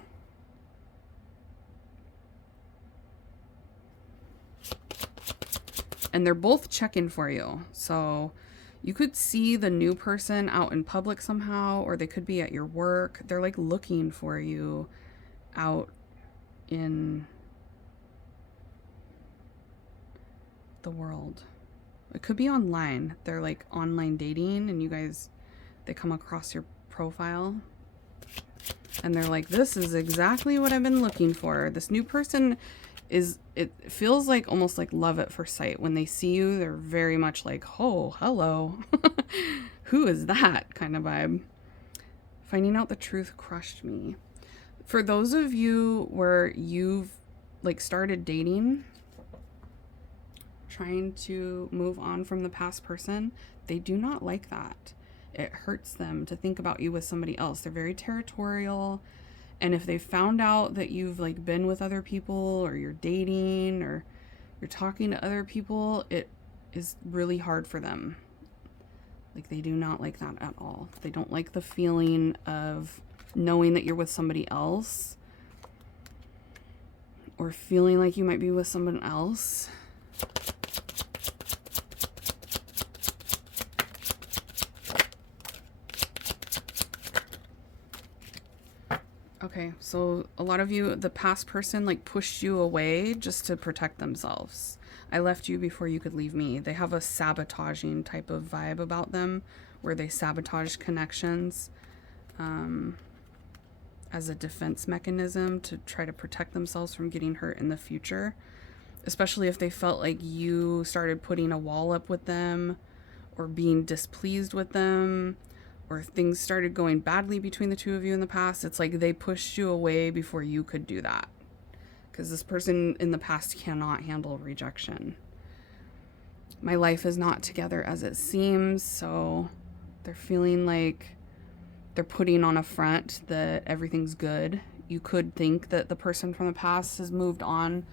And they're both checking for you. So you could see the new person out in public somehow, or they could be at your work. They're like looking for you out in the world. It could be online. They're like online dating, and you guys, they come across your profile and they're like, this is exactly what I've been looking for. This new person is, it feels like almost like love at first sight. When they see you, they're very much like, oh, hello. Who is that kind of vibe? Finding out the truth crushed me. For those of you where you've like started dating, trying to move on from the past person, they do not like that. It hurts them to think about you with somebody else. They're very territorial. And if they found out that you've like been with other people, or you're dating, or you're talking to other people, it is really hard for them. Like, they do not like that at all. They don't like the feeling of knowing that you're with somebody else or feeling like you might be with someone else. Okay, so a lot of you, the past person like pushed you away just to protect themselves. I left you before you could leave me. They have a sabotaging type of vibe about them where they sabotage connections as a defense mechanism to try to protect themselves from getting hurt in the future, especially if they felt like you started putting a wall up with them or being displeased with them, or things started going badly between the two of you in the past. It's like they pushed you away before you could do that, because this person in the past cannot handle rejection. My life is not together as it seems, so they're feeling like they're putting on a front that everything's good. You could think that the person from the past has moved on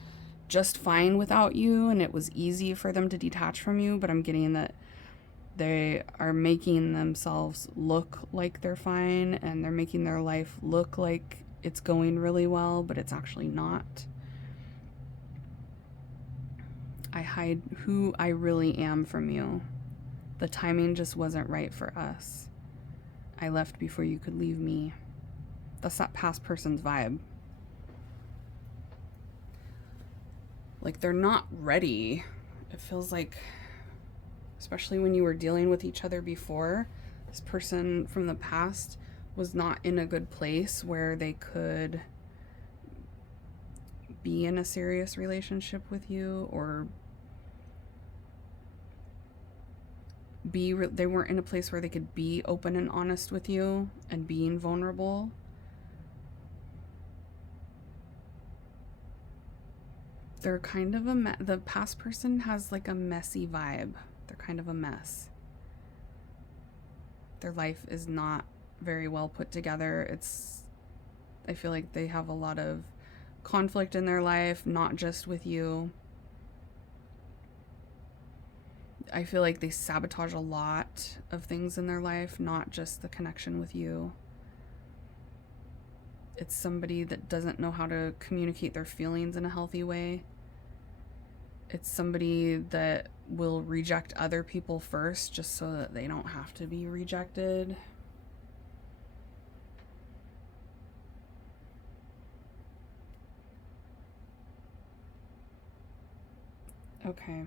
just fine without you and it was easy for them to detach from you, but I'm getting that they are making themselves look like they're fine and they're making their life look like it's going really well, but it's actually not. I hide who I really am from you. The timing just wasn't right for us. I left before you could leave me. That's that past person's vibe. Like, they're not ready. It feels like, especially when you were dealing with each other before, this person from the past was not in a good place where they could be in a serious relationship with you, or they weren't in a place where they could be open and honest with you and being vulnerable. They're kind of the past person has like a messy vibe. They're kind of a mess. Their life is not very well put together. I feel like they have a lot of conflict in their life, not just with you. I feel like they sabotage a lot of things in their life, not just the connection with you. It's somebody that doesn't know how to communicate their feelings in a healthy way. It's somebody that will reject other people first just so that they don't have to be rejected. Okay,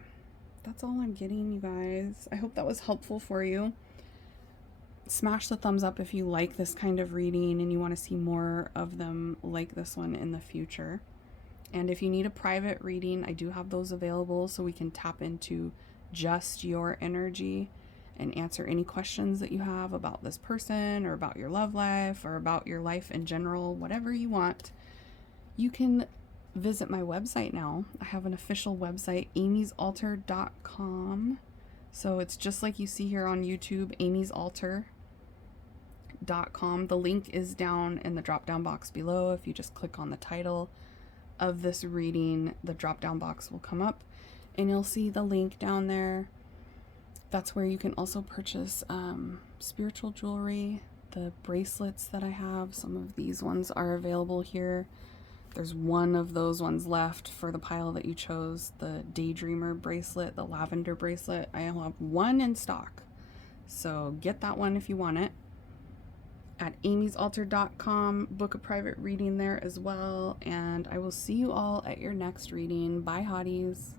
that's all I'm getting, you guys. I hope that was helpful for you. Smash the thumbs up if you like this kind of reading and you want to see more of them like this one in the future. And if you need a private reading, I do have those available so we can tap into just your energy and answer any questions that you have about this person or about your love life or about your life in general, whatever you want. You can visit my website now. I have an official website, amysaltar.com. So it's just like you see here on YouTube, amysaltar.com. The link is down in the drop down box below. If you just click on the title of this reading, the drop down box will come up and you'll see the link down there. That's where you can also purchase spiritual jewelry. The bracelets that I have, some of these ones are available here. There's one of those ones left for the pile that you chose, the Daydreamer bracelet, the lavender bracelet. I have one in stock, so get that one if you want it. At amysaltar.com, book a private reading there as well, and I will see you all at your next reading. Bye, hotties.